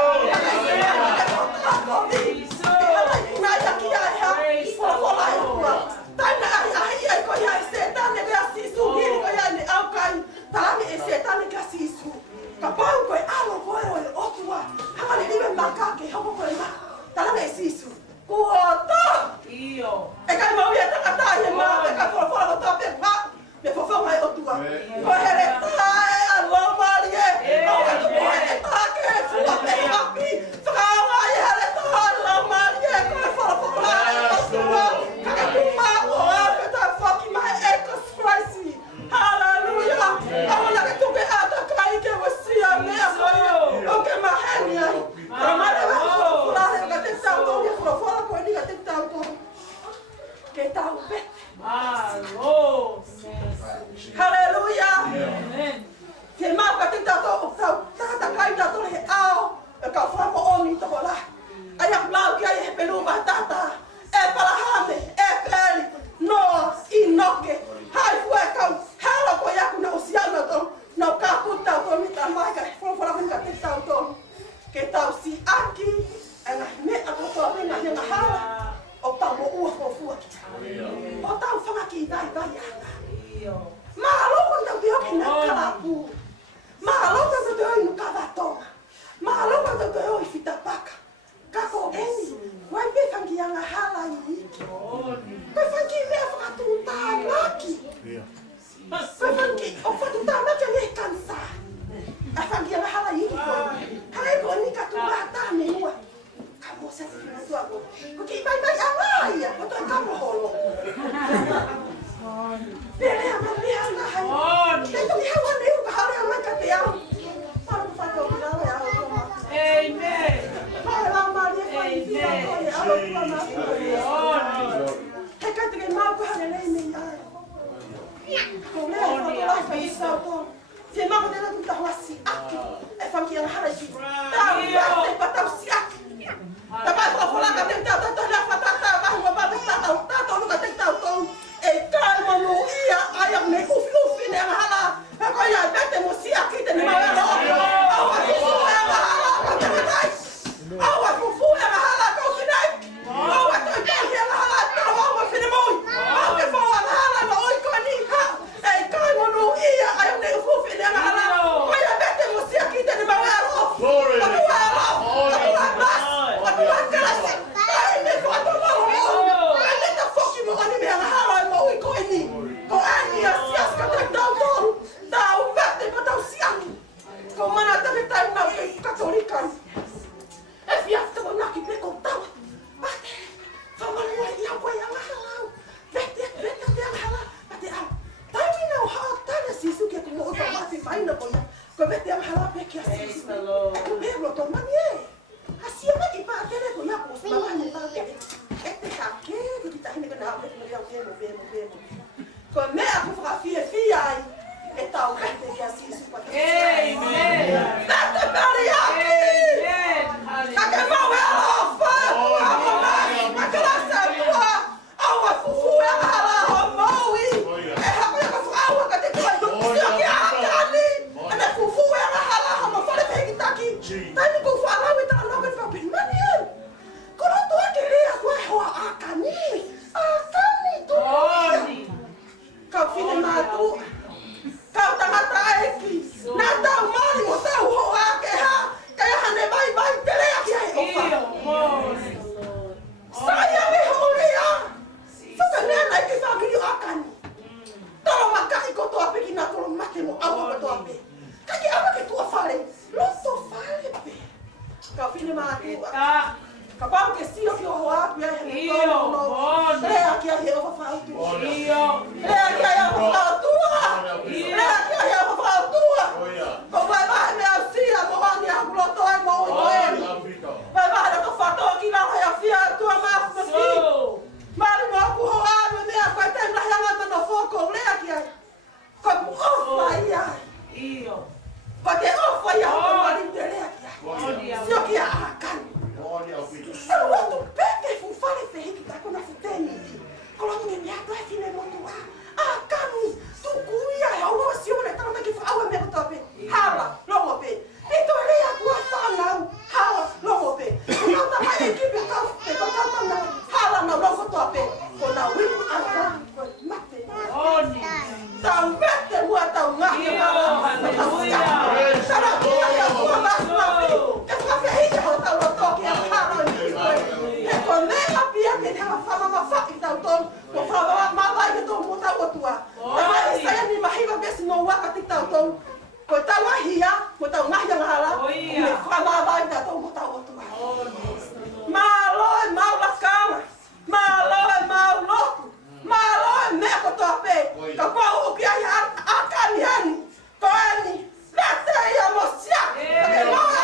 Kapau ki ai akani hani. Koani. Lete ia mosia. Ke moa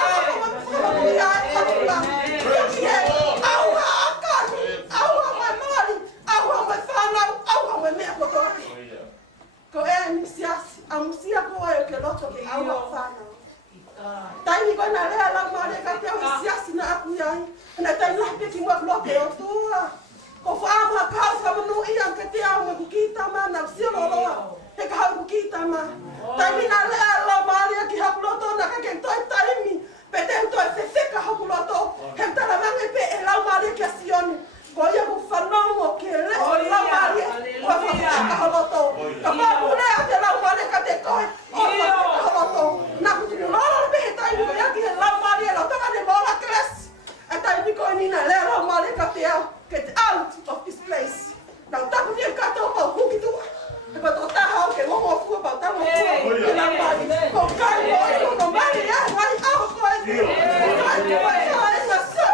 ko ia akula. Au akani. Au mai mari. Au mai fana. Au mai me ko to. Ko e siasi. Amusia ko e ke loto ke au fana. Tai ko na le ala mare ka te siasi na aku yai. Na tai la pe ki mo bloke o tua. Ko whaama ka whamanu ia ka te au ku kita ma na sio loa. He ka hau ku kita ma. Tai mina lea la maria ki hapu loto na ka ke toi taimi. Pe te toi whewheka hapu loto. He tala mange pe e lau maria ki a sioni. Ko ia ku whanongo ke le o lau maria. Ko whewheka hapu loto. Ka whamu lea te lau maria ka te toi. O whewheka hapu loto. Na ku tunu lola pe he taimi ko ia ki he lau maria lau tanga ne mola klesi. A taimi ko nina lea lau maria ka te au. Get out of this place. Now, tapu ni ka to pa huki tu. E pa to ta ha ke mo fu pa ta mo fu. Ke la pa ni. Ko ka mo no mari ya, ai a ko ai. Ai na sa.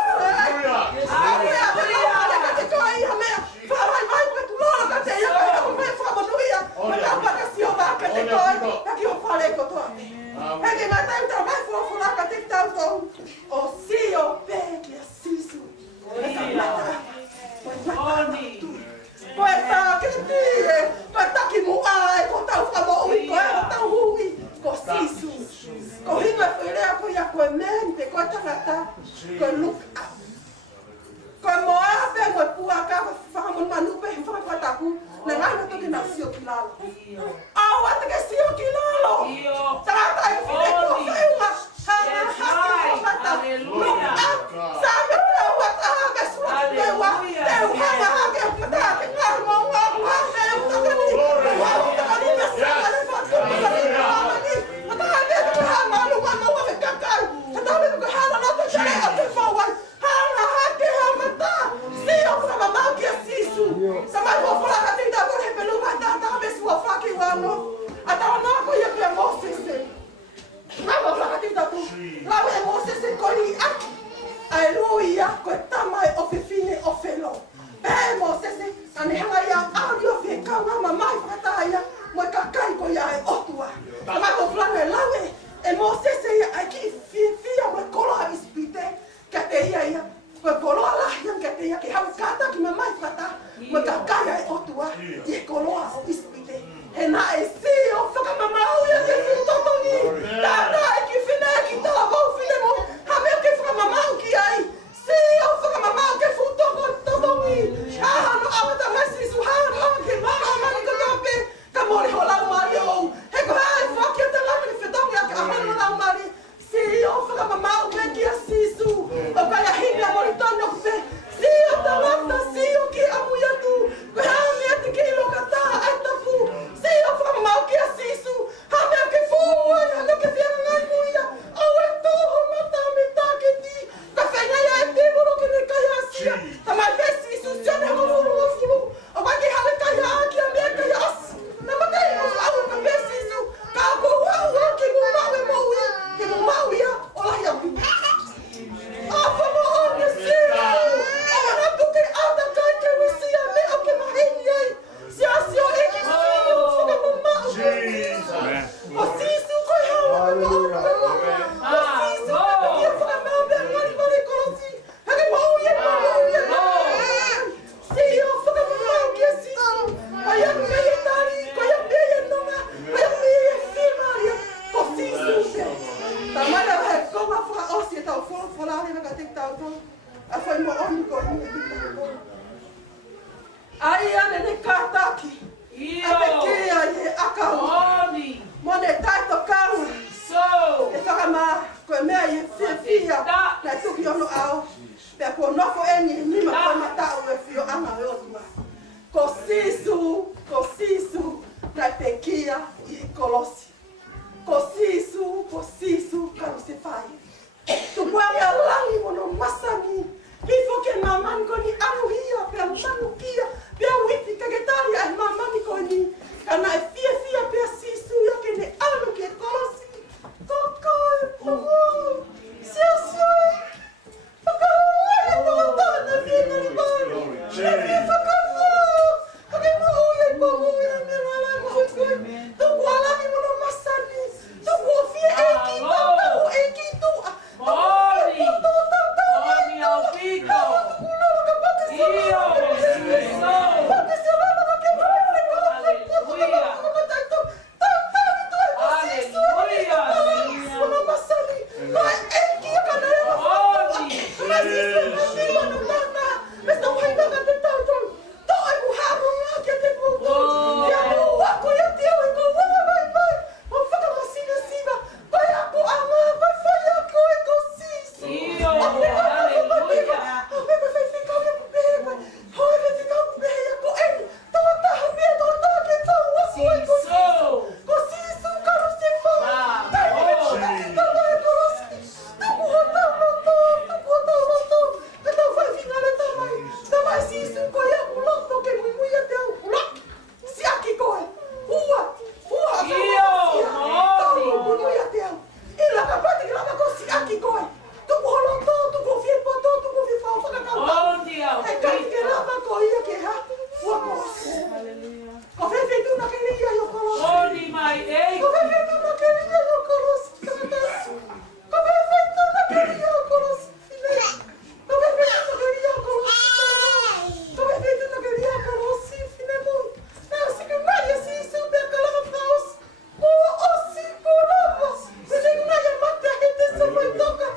Ai ya te la ka te ko ai ha me. Fa vai ko tu lo ka te ya ka ko me fa mo no ya. Ma ta pa ka si o ba ka te ko ai. Ka ki o fa le ko to. E ke na ta ta vai fu la ka te ta to. O si o pe ke sisu. Koe tā ke tie, koe taki mu ai, ko tau whamo ui, koe o tau hui, ko sisu. Ko hinga wherea ko ia koe mente, koe tangata, koe look up. Koe moa pe, koe pua ka, koe whahamon manupe, whakakua taku, na ngai na toki na sio ki lalo. Au ate ke sio ki lalo. Tangata e whine ko wheunga, hana haki o mata, look up. Sāme pia wata hake sua ki tewa, teu hanga hake o mata ke ngāru mo ngāru hake e utakani. Wau utakani me sāma le whatu utakani wāmani. Mata hake e tuke hanga alu wama wawe kakai. Tata hake tuke hanga noto tere o te whawai. Hanga hake ha mata. Sio whama mau ki a sisu. Samai mo whaka tinda kore he pelu mai tata hame sua whaki wano. Ata wana ko ia kia Mosese. Ngai mo whaka tinda tu. Lau e Mosese kori aki. Aleluia, koe tamai o whiwhine o whelo. Pēhe Mosese, ane hanga ia auri o whiekau ngā mamai whakataia, moe kakai ko ia e otua. Tamai ko whlanga e lawe, e Mosese ia ai ki whiwhia moe koloa ispite, ka te ia, koe koloa lahian ka te ia, ke hau kata ki mamai whakata, moe kakai e otua, i e koloa o ispite. He nā e si o whakamamau ia te whitotoni, tātā e ki whine ki tā wau whine mo, hame o ke whakamamau ki ai, si o whakamamau ke whitotongi, hahano awata mesi su hahano awa ke maha mani ko tope, ka mori ho lau mari o, he ko hai whakia te lami ni whitongi a ke ahano lau mari, si o whakamamau me ki a sisu, o kaya hina mori tono kupe, si o tawata, si o ki amu yatu, ko hame ati ki ilo kata, ai tapu, si o whakamamau ki a sisu, hame o ke fua, hano ke whianga ngai muia, au e toho mata me tāketi, ka whainga ia e te moro ke ne kai asia, tamai pe sisu, sione hama furu o furu, o waki hale kai a aki a mea kai asi, na makai mo au ka pe sisu, ka ako wau a ki mu mau e mau ia, ki mu mau ia, o lahi au pina. A whamo o ne sisu, o wana tuke ata kai ke wisia me au ke maheni ai, si asio e ki siu, whakamamau. O sisu koe hawa me mau koe mau. O sisu koe kia whakamau me ngari mare korosi, hake mau ia mau. Si o whakamamau kia sisu, ai aku me e tari, koe a me e nonga, koe a me e whimaria, ko sisu me. Tamai a wahe konga whaka osi e tau wholare waka te tau tau, a whai mo oni ko ni e te tau. Ai ane ne kātaki, a pe kia i e akau, mo ne taito kau, e whakama koe mea i e whia na e tuki ono au, pe a ko nofo e ni nima koe matau e whio anga e otua. Ko sisu, na e pe kia i e kolosi. Ko sisu, kau se whai. Tupuangi a langi mono masani, hifo ke mamani ko ni anuhia, pe a manukia, pe a witi kaketari a mamani ko ni, kana e whia pe a sisu, ia ke ne anu ke kolosi. Koko e poho, sio, whakaua e tōta na whina ni mai, ne whia whakaua, hake mo ui e poho i me wala Ko fefe tu na kelia yo kolos. Oni mai ei. Ko fefe tu na kelia yo kolos. Ko fefe tu na kelia yo kolos. Ko fefe tu na kelia yo kolos. Ko fefe tu na kelia yo kolos. Fine mo. Na si que Maria si sube aquela fraus. O si colava. Se na ya mata gente se foi toca.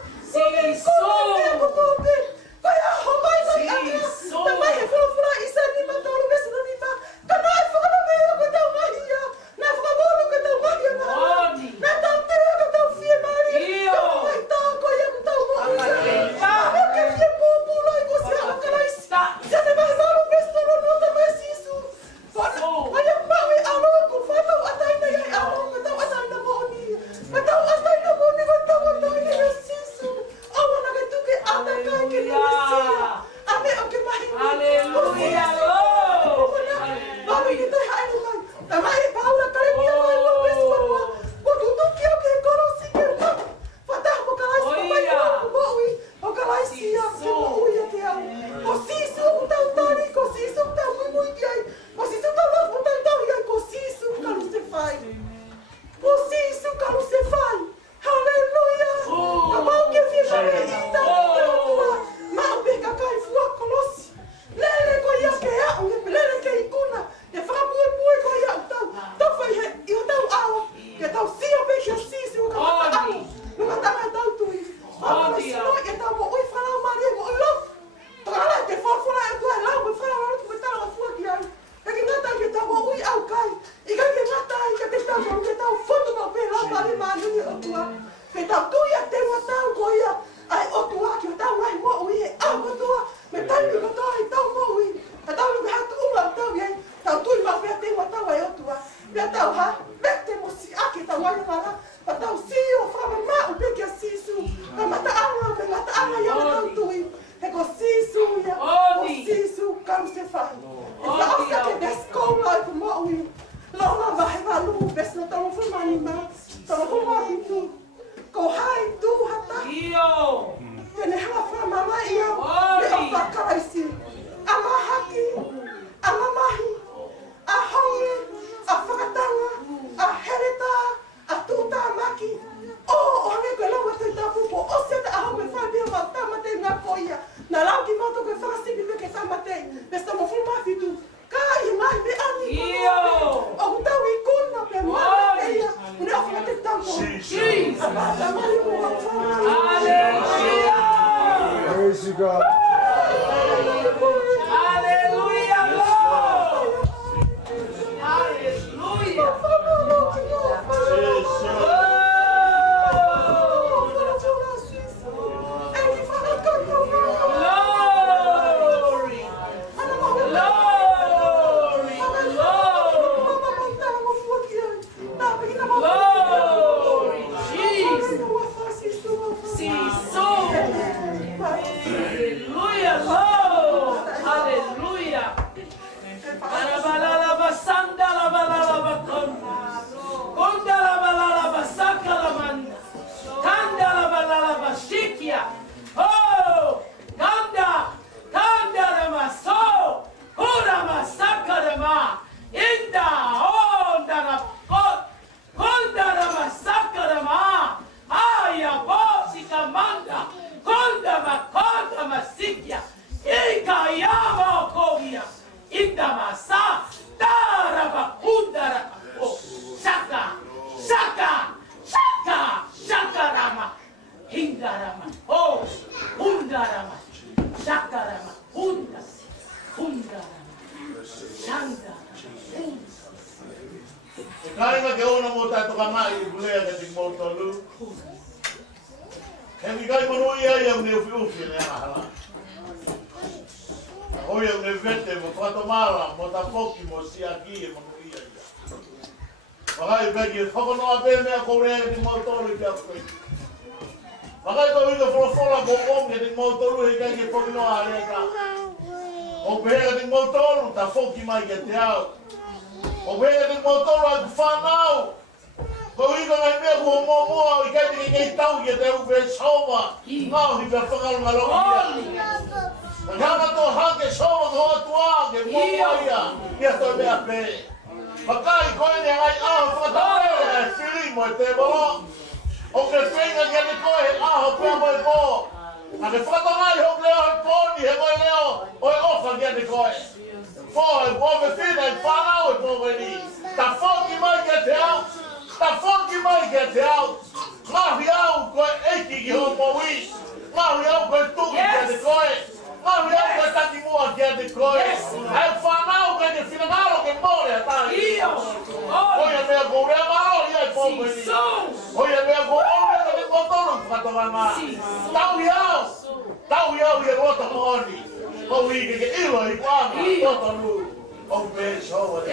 Praise you, God. Hallelujah, Lord. Hallelujah. Kainga ke ona mo ta toka mai bulea ke ting mo tolu. He kai mo ia ia me ufi ne hala. O ia me vete mo fato mala mo ta foki mo si aki mo ia ia. Magai begi foko no ape me ko re ke mo tolu ke afi. Magai ko ida fola ko om ke ting mo tolu he kai ke foki no ale ka. O pe ke ting mo tolu ta foki mai ke te au. O vega de motor a fanau. Ko ida ngai me ko momo i kai ni ngai tau ye te u ve soma. Ngau ni pe whakaro ngalo ia. Ngama to hake somo ko tua ke mo ia. Ia to me ape. Makai ko ni ai fa to siri mo te bo. O ke tenga ke ni ko e pe mo ko. Na ke fa to ngai ho leo ko ni he mo leo. O ofa ke ni ko. Foi, povo filho, fala o povo ali. Tá fogo mais que teu. Tá fogo mais que teu. Marião, eiki que homo is. Marião, que tu que de coi. Marião, que tá de moa que de coi. É fanal que de final que morre, tá? Olha meu gore amaro, e aí povo ali. Olha meu gore, que botou no patamar. Tá o e outra morre. Oh, we can get ill, he won. What a move. Oh, man, show it.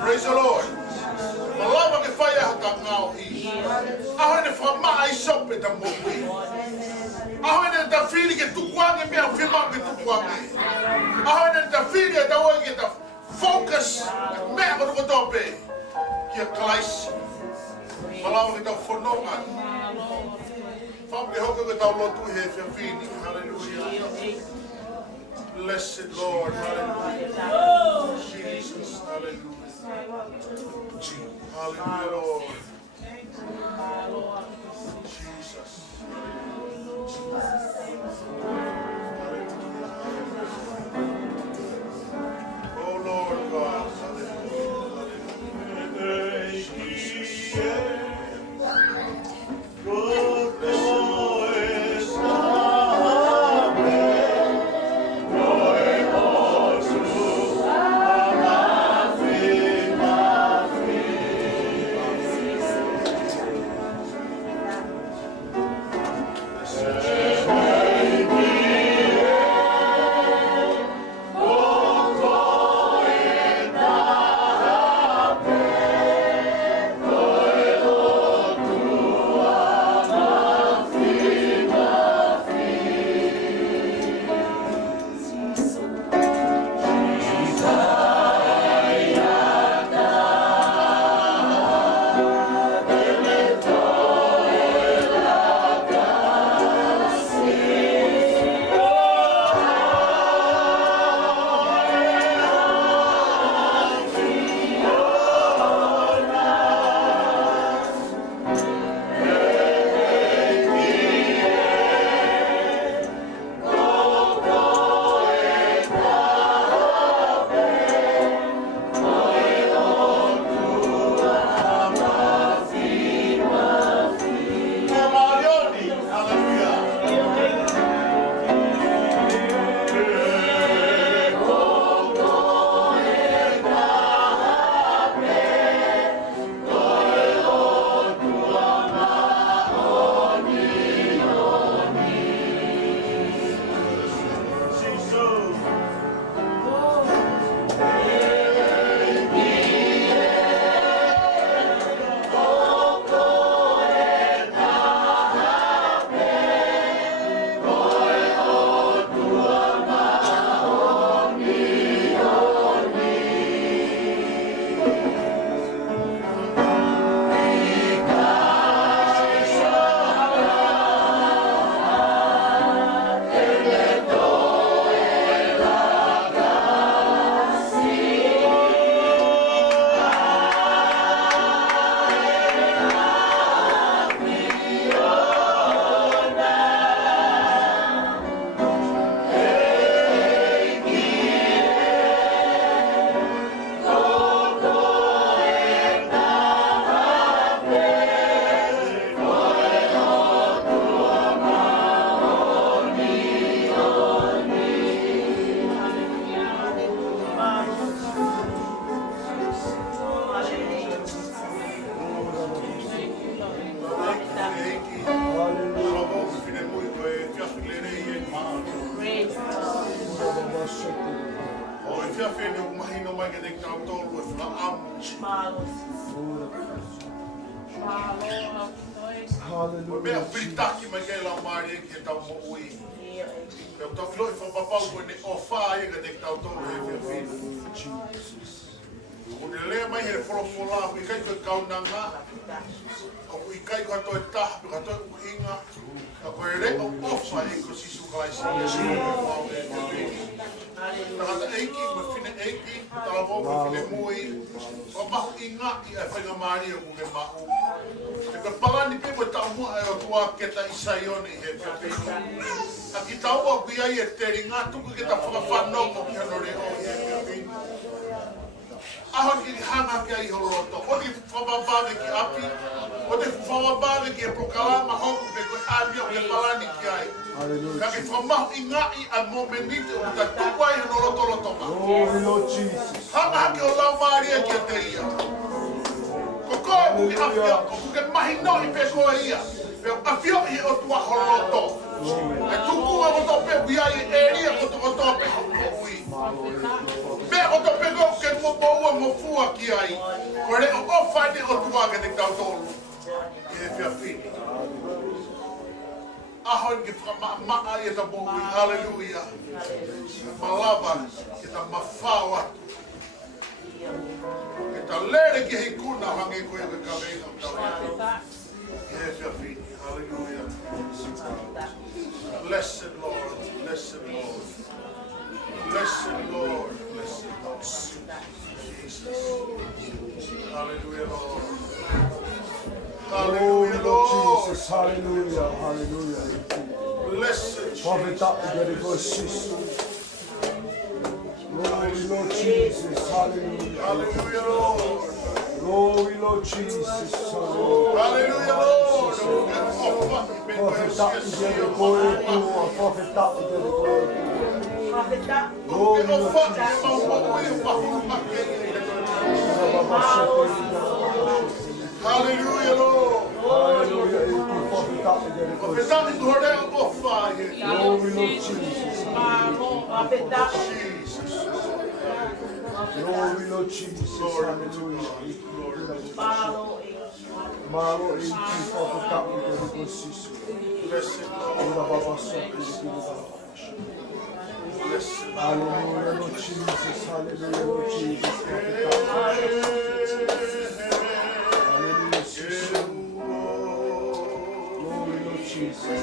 Praise the Lord. Malawa ke fire haka ngau hi. Aho ne whamai sope ta mokui. Aho ne ta whiri ke tukuange mea whima ke tukuange. Aho ne ta whiri e ta oi ke ta focus mea ko tuko tope. Kia kalaisi. Malawa ke ta whanonga. Whamu ke hoka ke ta lotu he whiawhini. Hallelujah. Blessed Lord. Hallelujah. Jesus. Hallelujah. Hallelujah, Lord. Jesus. Oh, Lord God. Hallelujah. whiawhine o mahino mai ke te kautolu e whaamu. Malo. O mea whiritaki mai ke lau maari e ki e tau mo ui. Pea tau loi whapapau koe ne o whaa e ka te kautolu e whiawhine. O ne lea mai he wholofola, hui kai koe kaunanga. O hui kai koe toi taha, hui kai toi uhinga. Ka koe re o ofa e ko sisu kalaisi. Tangata eiki, me whine eiki, tala mo me whine mui. O mahu inga i a whainga maari o kuke mahu. E koe palani pe mo tau mua e o tua keta isaione he whiawhine. A ki tau o kui ai e teri ngā tuku ke ta whakawhanongo ki hanore o he whiawhine. Ahon ki hanga ki ai holoto, o ki whawabawe ki api, o te whawabawe ki e prokalama hoku pe koe amia o ke palani ki ai. Ka ki whamahu i ngai a momenite o ta tuku ai hano lotolotonga. Glory, Lord Jesus. Hanga haki o lau maaria ki a te ia. Ko koe kuki awhia, o kuke mahi noi pe koe ia. Pe awhia i o tua holoto. E tuku a koto pe wiai e ria koto pe hoko ui. Pe koto pe ko ke mo ua mo fua ki ai. Ko re o whaine o tua ke te kautolu. I e whiawhine. Ahon ki whakamaa i e ta mo ui. Hallelujah. Malava ki ta mawhau atu. Ki ta lere ki hei kuna hangi koe ke kawenga o tau. I e whiawhine. Hallelujah. Blessed Lord, blessed Lord, blessed Lord, blessed Lord, Jesus. Hallelujah, Lord. Hallelujah, Lord. Jesus, hallelujah, hallelujah. Blessed Jesus. Prophet up to the good sister. Glory, Lord Jesus, hallelujah. Hallelujah, Lord. Glory, Lord Jesus, hallelujah. Hallelujah, Lord. Prophet up to the glory, prophet up to the glory. Glory, Lord Hallelujah, Lord. Hallelujah, prophet up to the glory. Glory, Lord Jesus. Jesus. Glory, Lord Jesus, hallelujah. Malo in chief of the capital of the system. Blessed Lord. Hallelujah, Lord Jesus, hallelujah, Lord Jesus. Hallelujah, Jesus. Glory, Lord Jesus,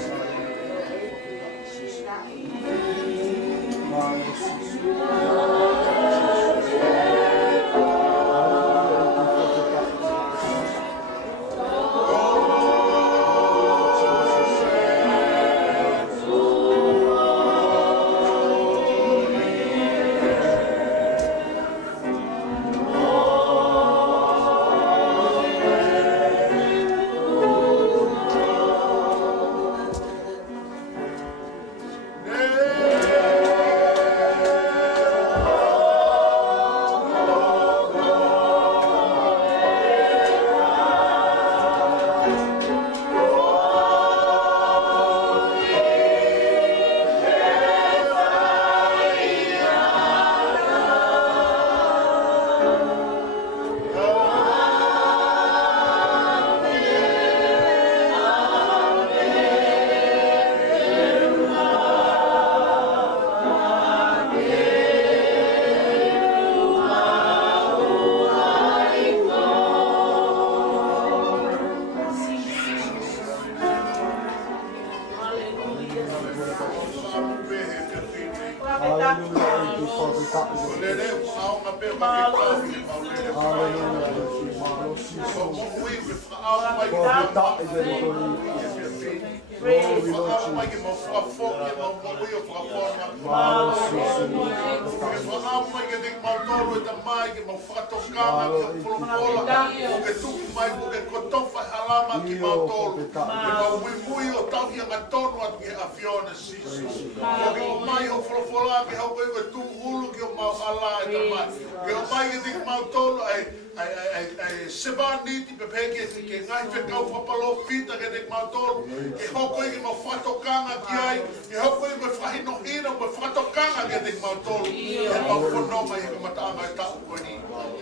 tolu. E mau whanoma i ka mataanga e tau koe ni.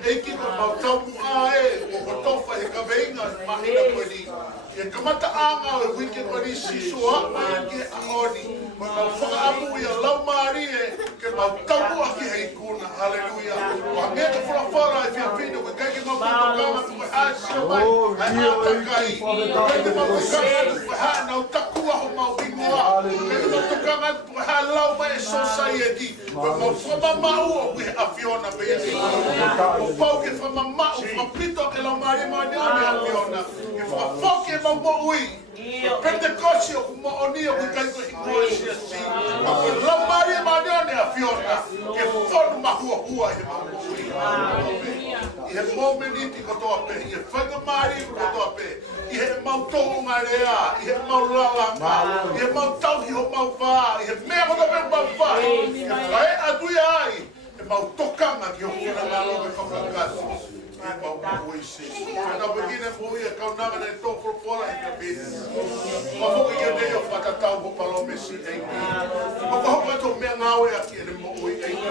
E ki ko mau tau mua e, o tofa e ka veinga mahina koe ni. E ka mataanga e wiki koe ni sisu hapa e ki ahoni. Ko mau whakaamu i a lau maari e, ke mau tau aki hei kuna. Hallelujah. Wa ngea ka whakawhara e whia pina, koe kai ke mau kutokama koe hasia mai. Hai atakai. Koe ke mau kukanga koe haa nau takua ho mau ingoa. Koe ke mau kukanga koe haa lau mai e society. Koe mau whamamau o koe a Fiona Besi. O pau ke whamamau, whapito ke lau maari maani ane a Fiona. Ke whakapau ke mau mo ui. Pentecoste o mo oni o kai ko igreja si. A ko lau maari maani ane a Fiona. Ke whanu mahua hua he mau mo ui. I he momeniti ko toa pe. I he whanga maari ko toa pe. I he mau tongu ngā rea. I he mau lalanga. I he mau tauhi ho mau wha. I he mea ko toa pe mau wha. Ke whae atui ai. E mau tokanga ki o kuna ngā lobe whakakasi. E mau ui se. E na wikine mui e kaunanga nei tōporo pora i ka pēsi. Ma hoki ke nei o whatatau ho palome si eiki. Ma hoka tō mea ngāwe a ki e ne mo ui eiki.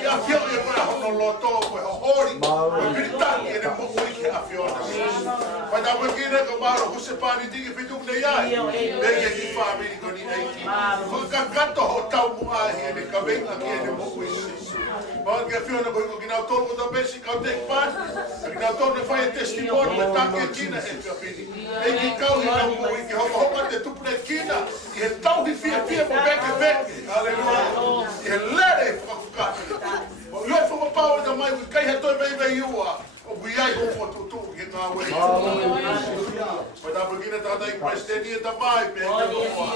Ki a whio e koe a hono loto koe ho hori. Koe piritaki e ne mo ui ki a whiona si. Ma na wikine ka maro huse pani tiki pituk nei ai. Mege ki whamiri ko ni eiki. Whakakato ho tau muahi e ne ka venga ki e ne mo ui si. Ma ke whiona koe ko kinau tōru ko ta besi kau tek pani. Kina tōne whai e testimoni me tāke kina e whiawhini. E ki kau i nau mo i ki hoka te tupune kina. I he tauhi whia mo beke beke. Hallelujah. I he lere e whakakukati. O ioi whamapau e ta mai ui kai he toi mei mei iua. O bui ai ho fo tutu ki ngā wei. Pai tā pagina tātai ki presidenti e ta mai pe e te moa.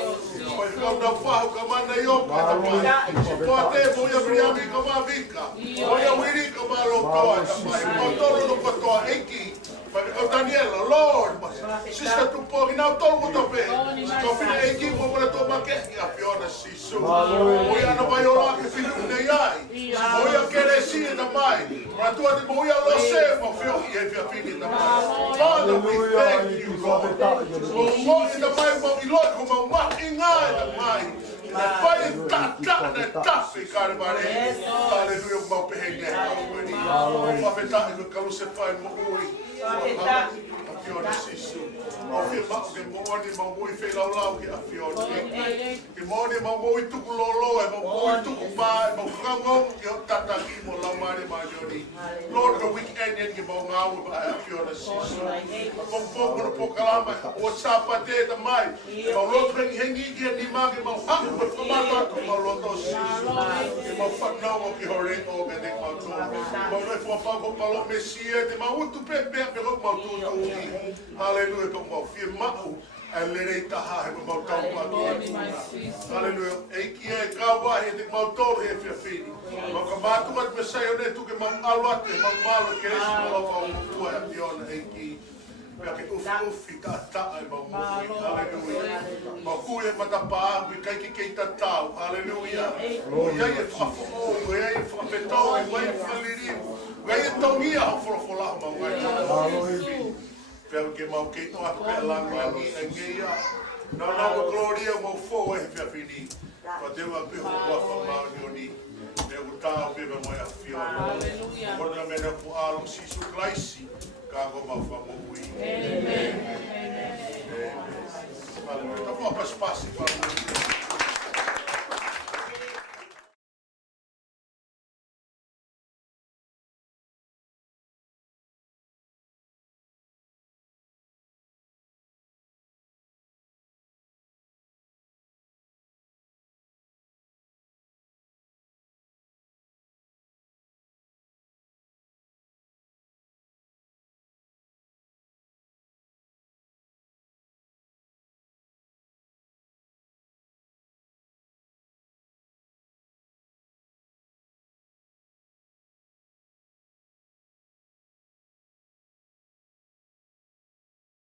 Pai kau nau whahu ka mana i oka e ta mai. Poa te mo ia priami ka mā vika. O ia wiri ka mā lotoa e ta mai. Pau toro no kotoa eiki. Pai kau Daniela, Lord. Sister tupo ki nau tolu mo tope. Kau whine eiki mo mora tō makehi a Fiona Sisu. O ia ana mai ola ke whinu nei ai. O ia kere si e ta mai. Mora tua te mo ia lo se. Father, we thank you, Lord. Lord, in the mind of the Lord, come on, what in the mind. The fire that hallelujah, my behavior. Father, that you can say, fine, Fiona Sisu. O whia mako ke moani ma mui whai lau lau ki a Fiona. Ke moani ma mui tuku lolo e ma mui tuku pā e ma whangong ki o tata ki mo lau maare ma yoni. Lord, ka weekend en ki mo ngāu ba a Fiona Sisu. Pong pong kono pokalama o sapa te ta mai. Ma lotu hengi ki a ni ma ki ma haku ma whamata ma loto Sisu. Ke ma whanau o ki hore o me te koutou. Ma roi whapako palo me sia te ma utu pepe a me hok ma tutu. Hallelujah, pa mau fia mau a lerei taha he mau tau patu. Hallelujah, eiki e kawa he te mau tolu he fia whini. Mau ka mātua te mesai o ne tuke mau aluatu he mau malo ke esi mau lau au kua he Fiona eiki. Pea ke ufi ta taa e mau muhi. Hallelujah. Mau kui e matapa ahu i kaiki kei tatau. Hallelujah. O iai e whafo o iai e whafetau, o iai e whaliriu. O iai e taungia ho wholofolahu mau ngai. Hallelujah. Pea ke mau keito atu pe langi e ngeia. Nau nau gloria mau fo e whia whini. Pa dewa pe ho wafa mau nioni. Me utau pe me moe a Fiona. Kona mena po alo Sisu Klaisi. Ka go mau wha mo ui. Amen. Amen. Amen. Amen. Amen. Amen. Amen. Amen.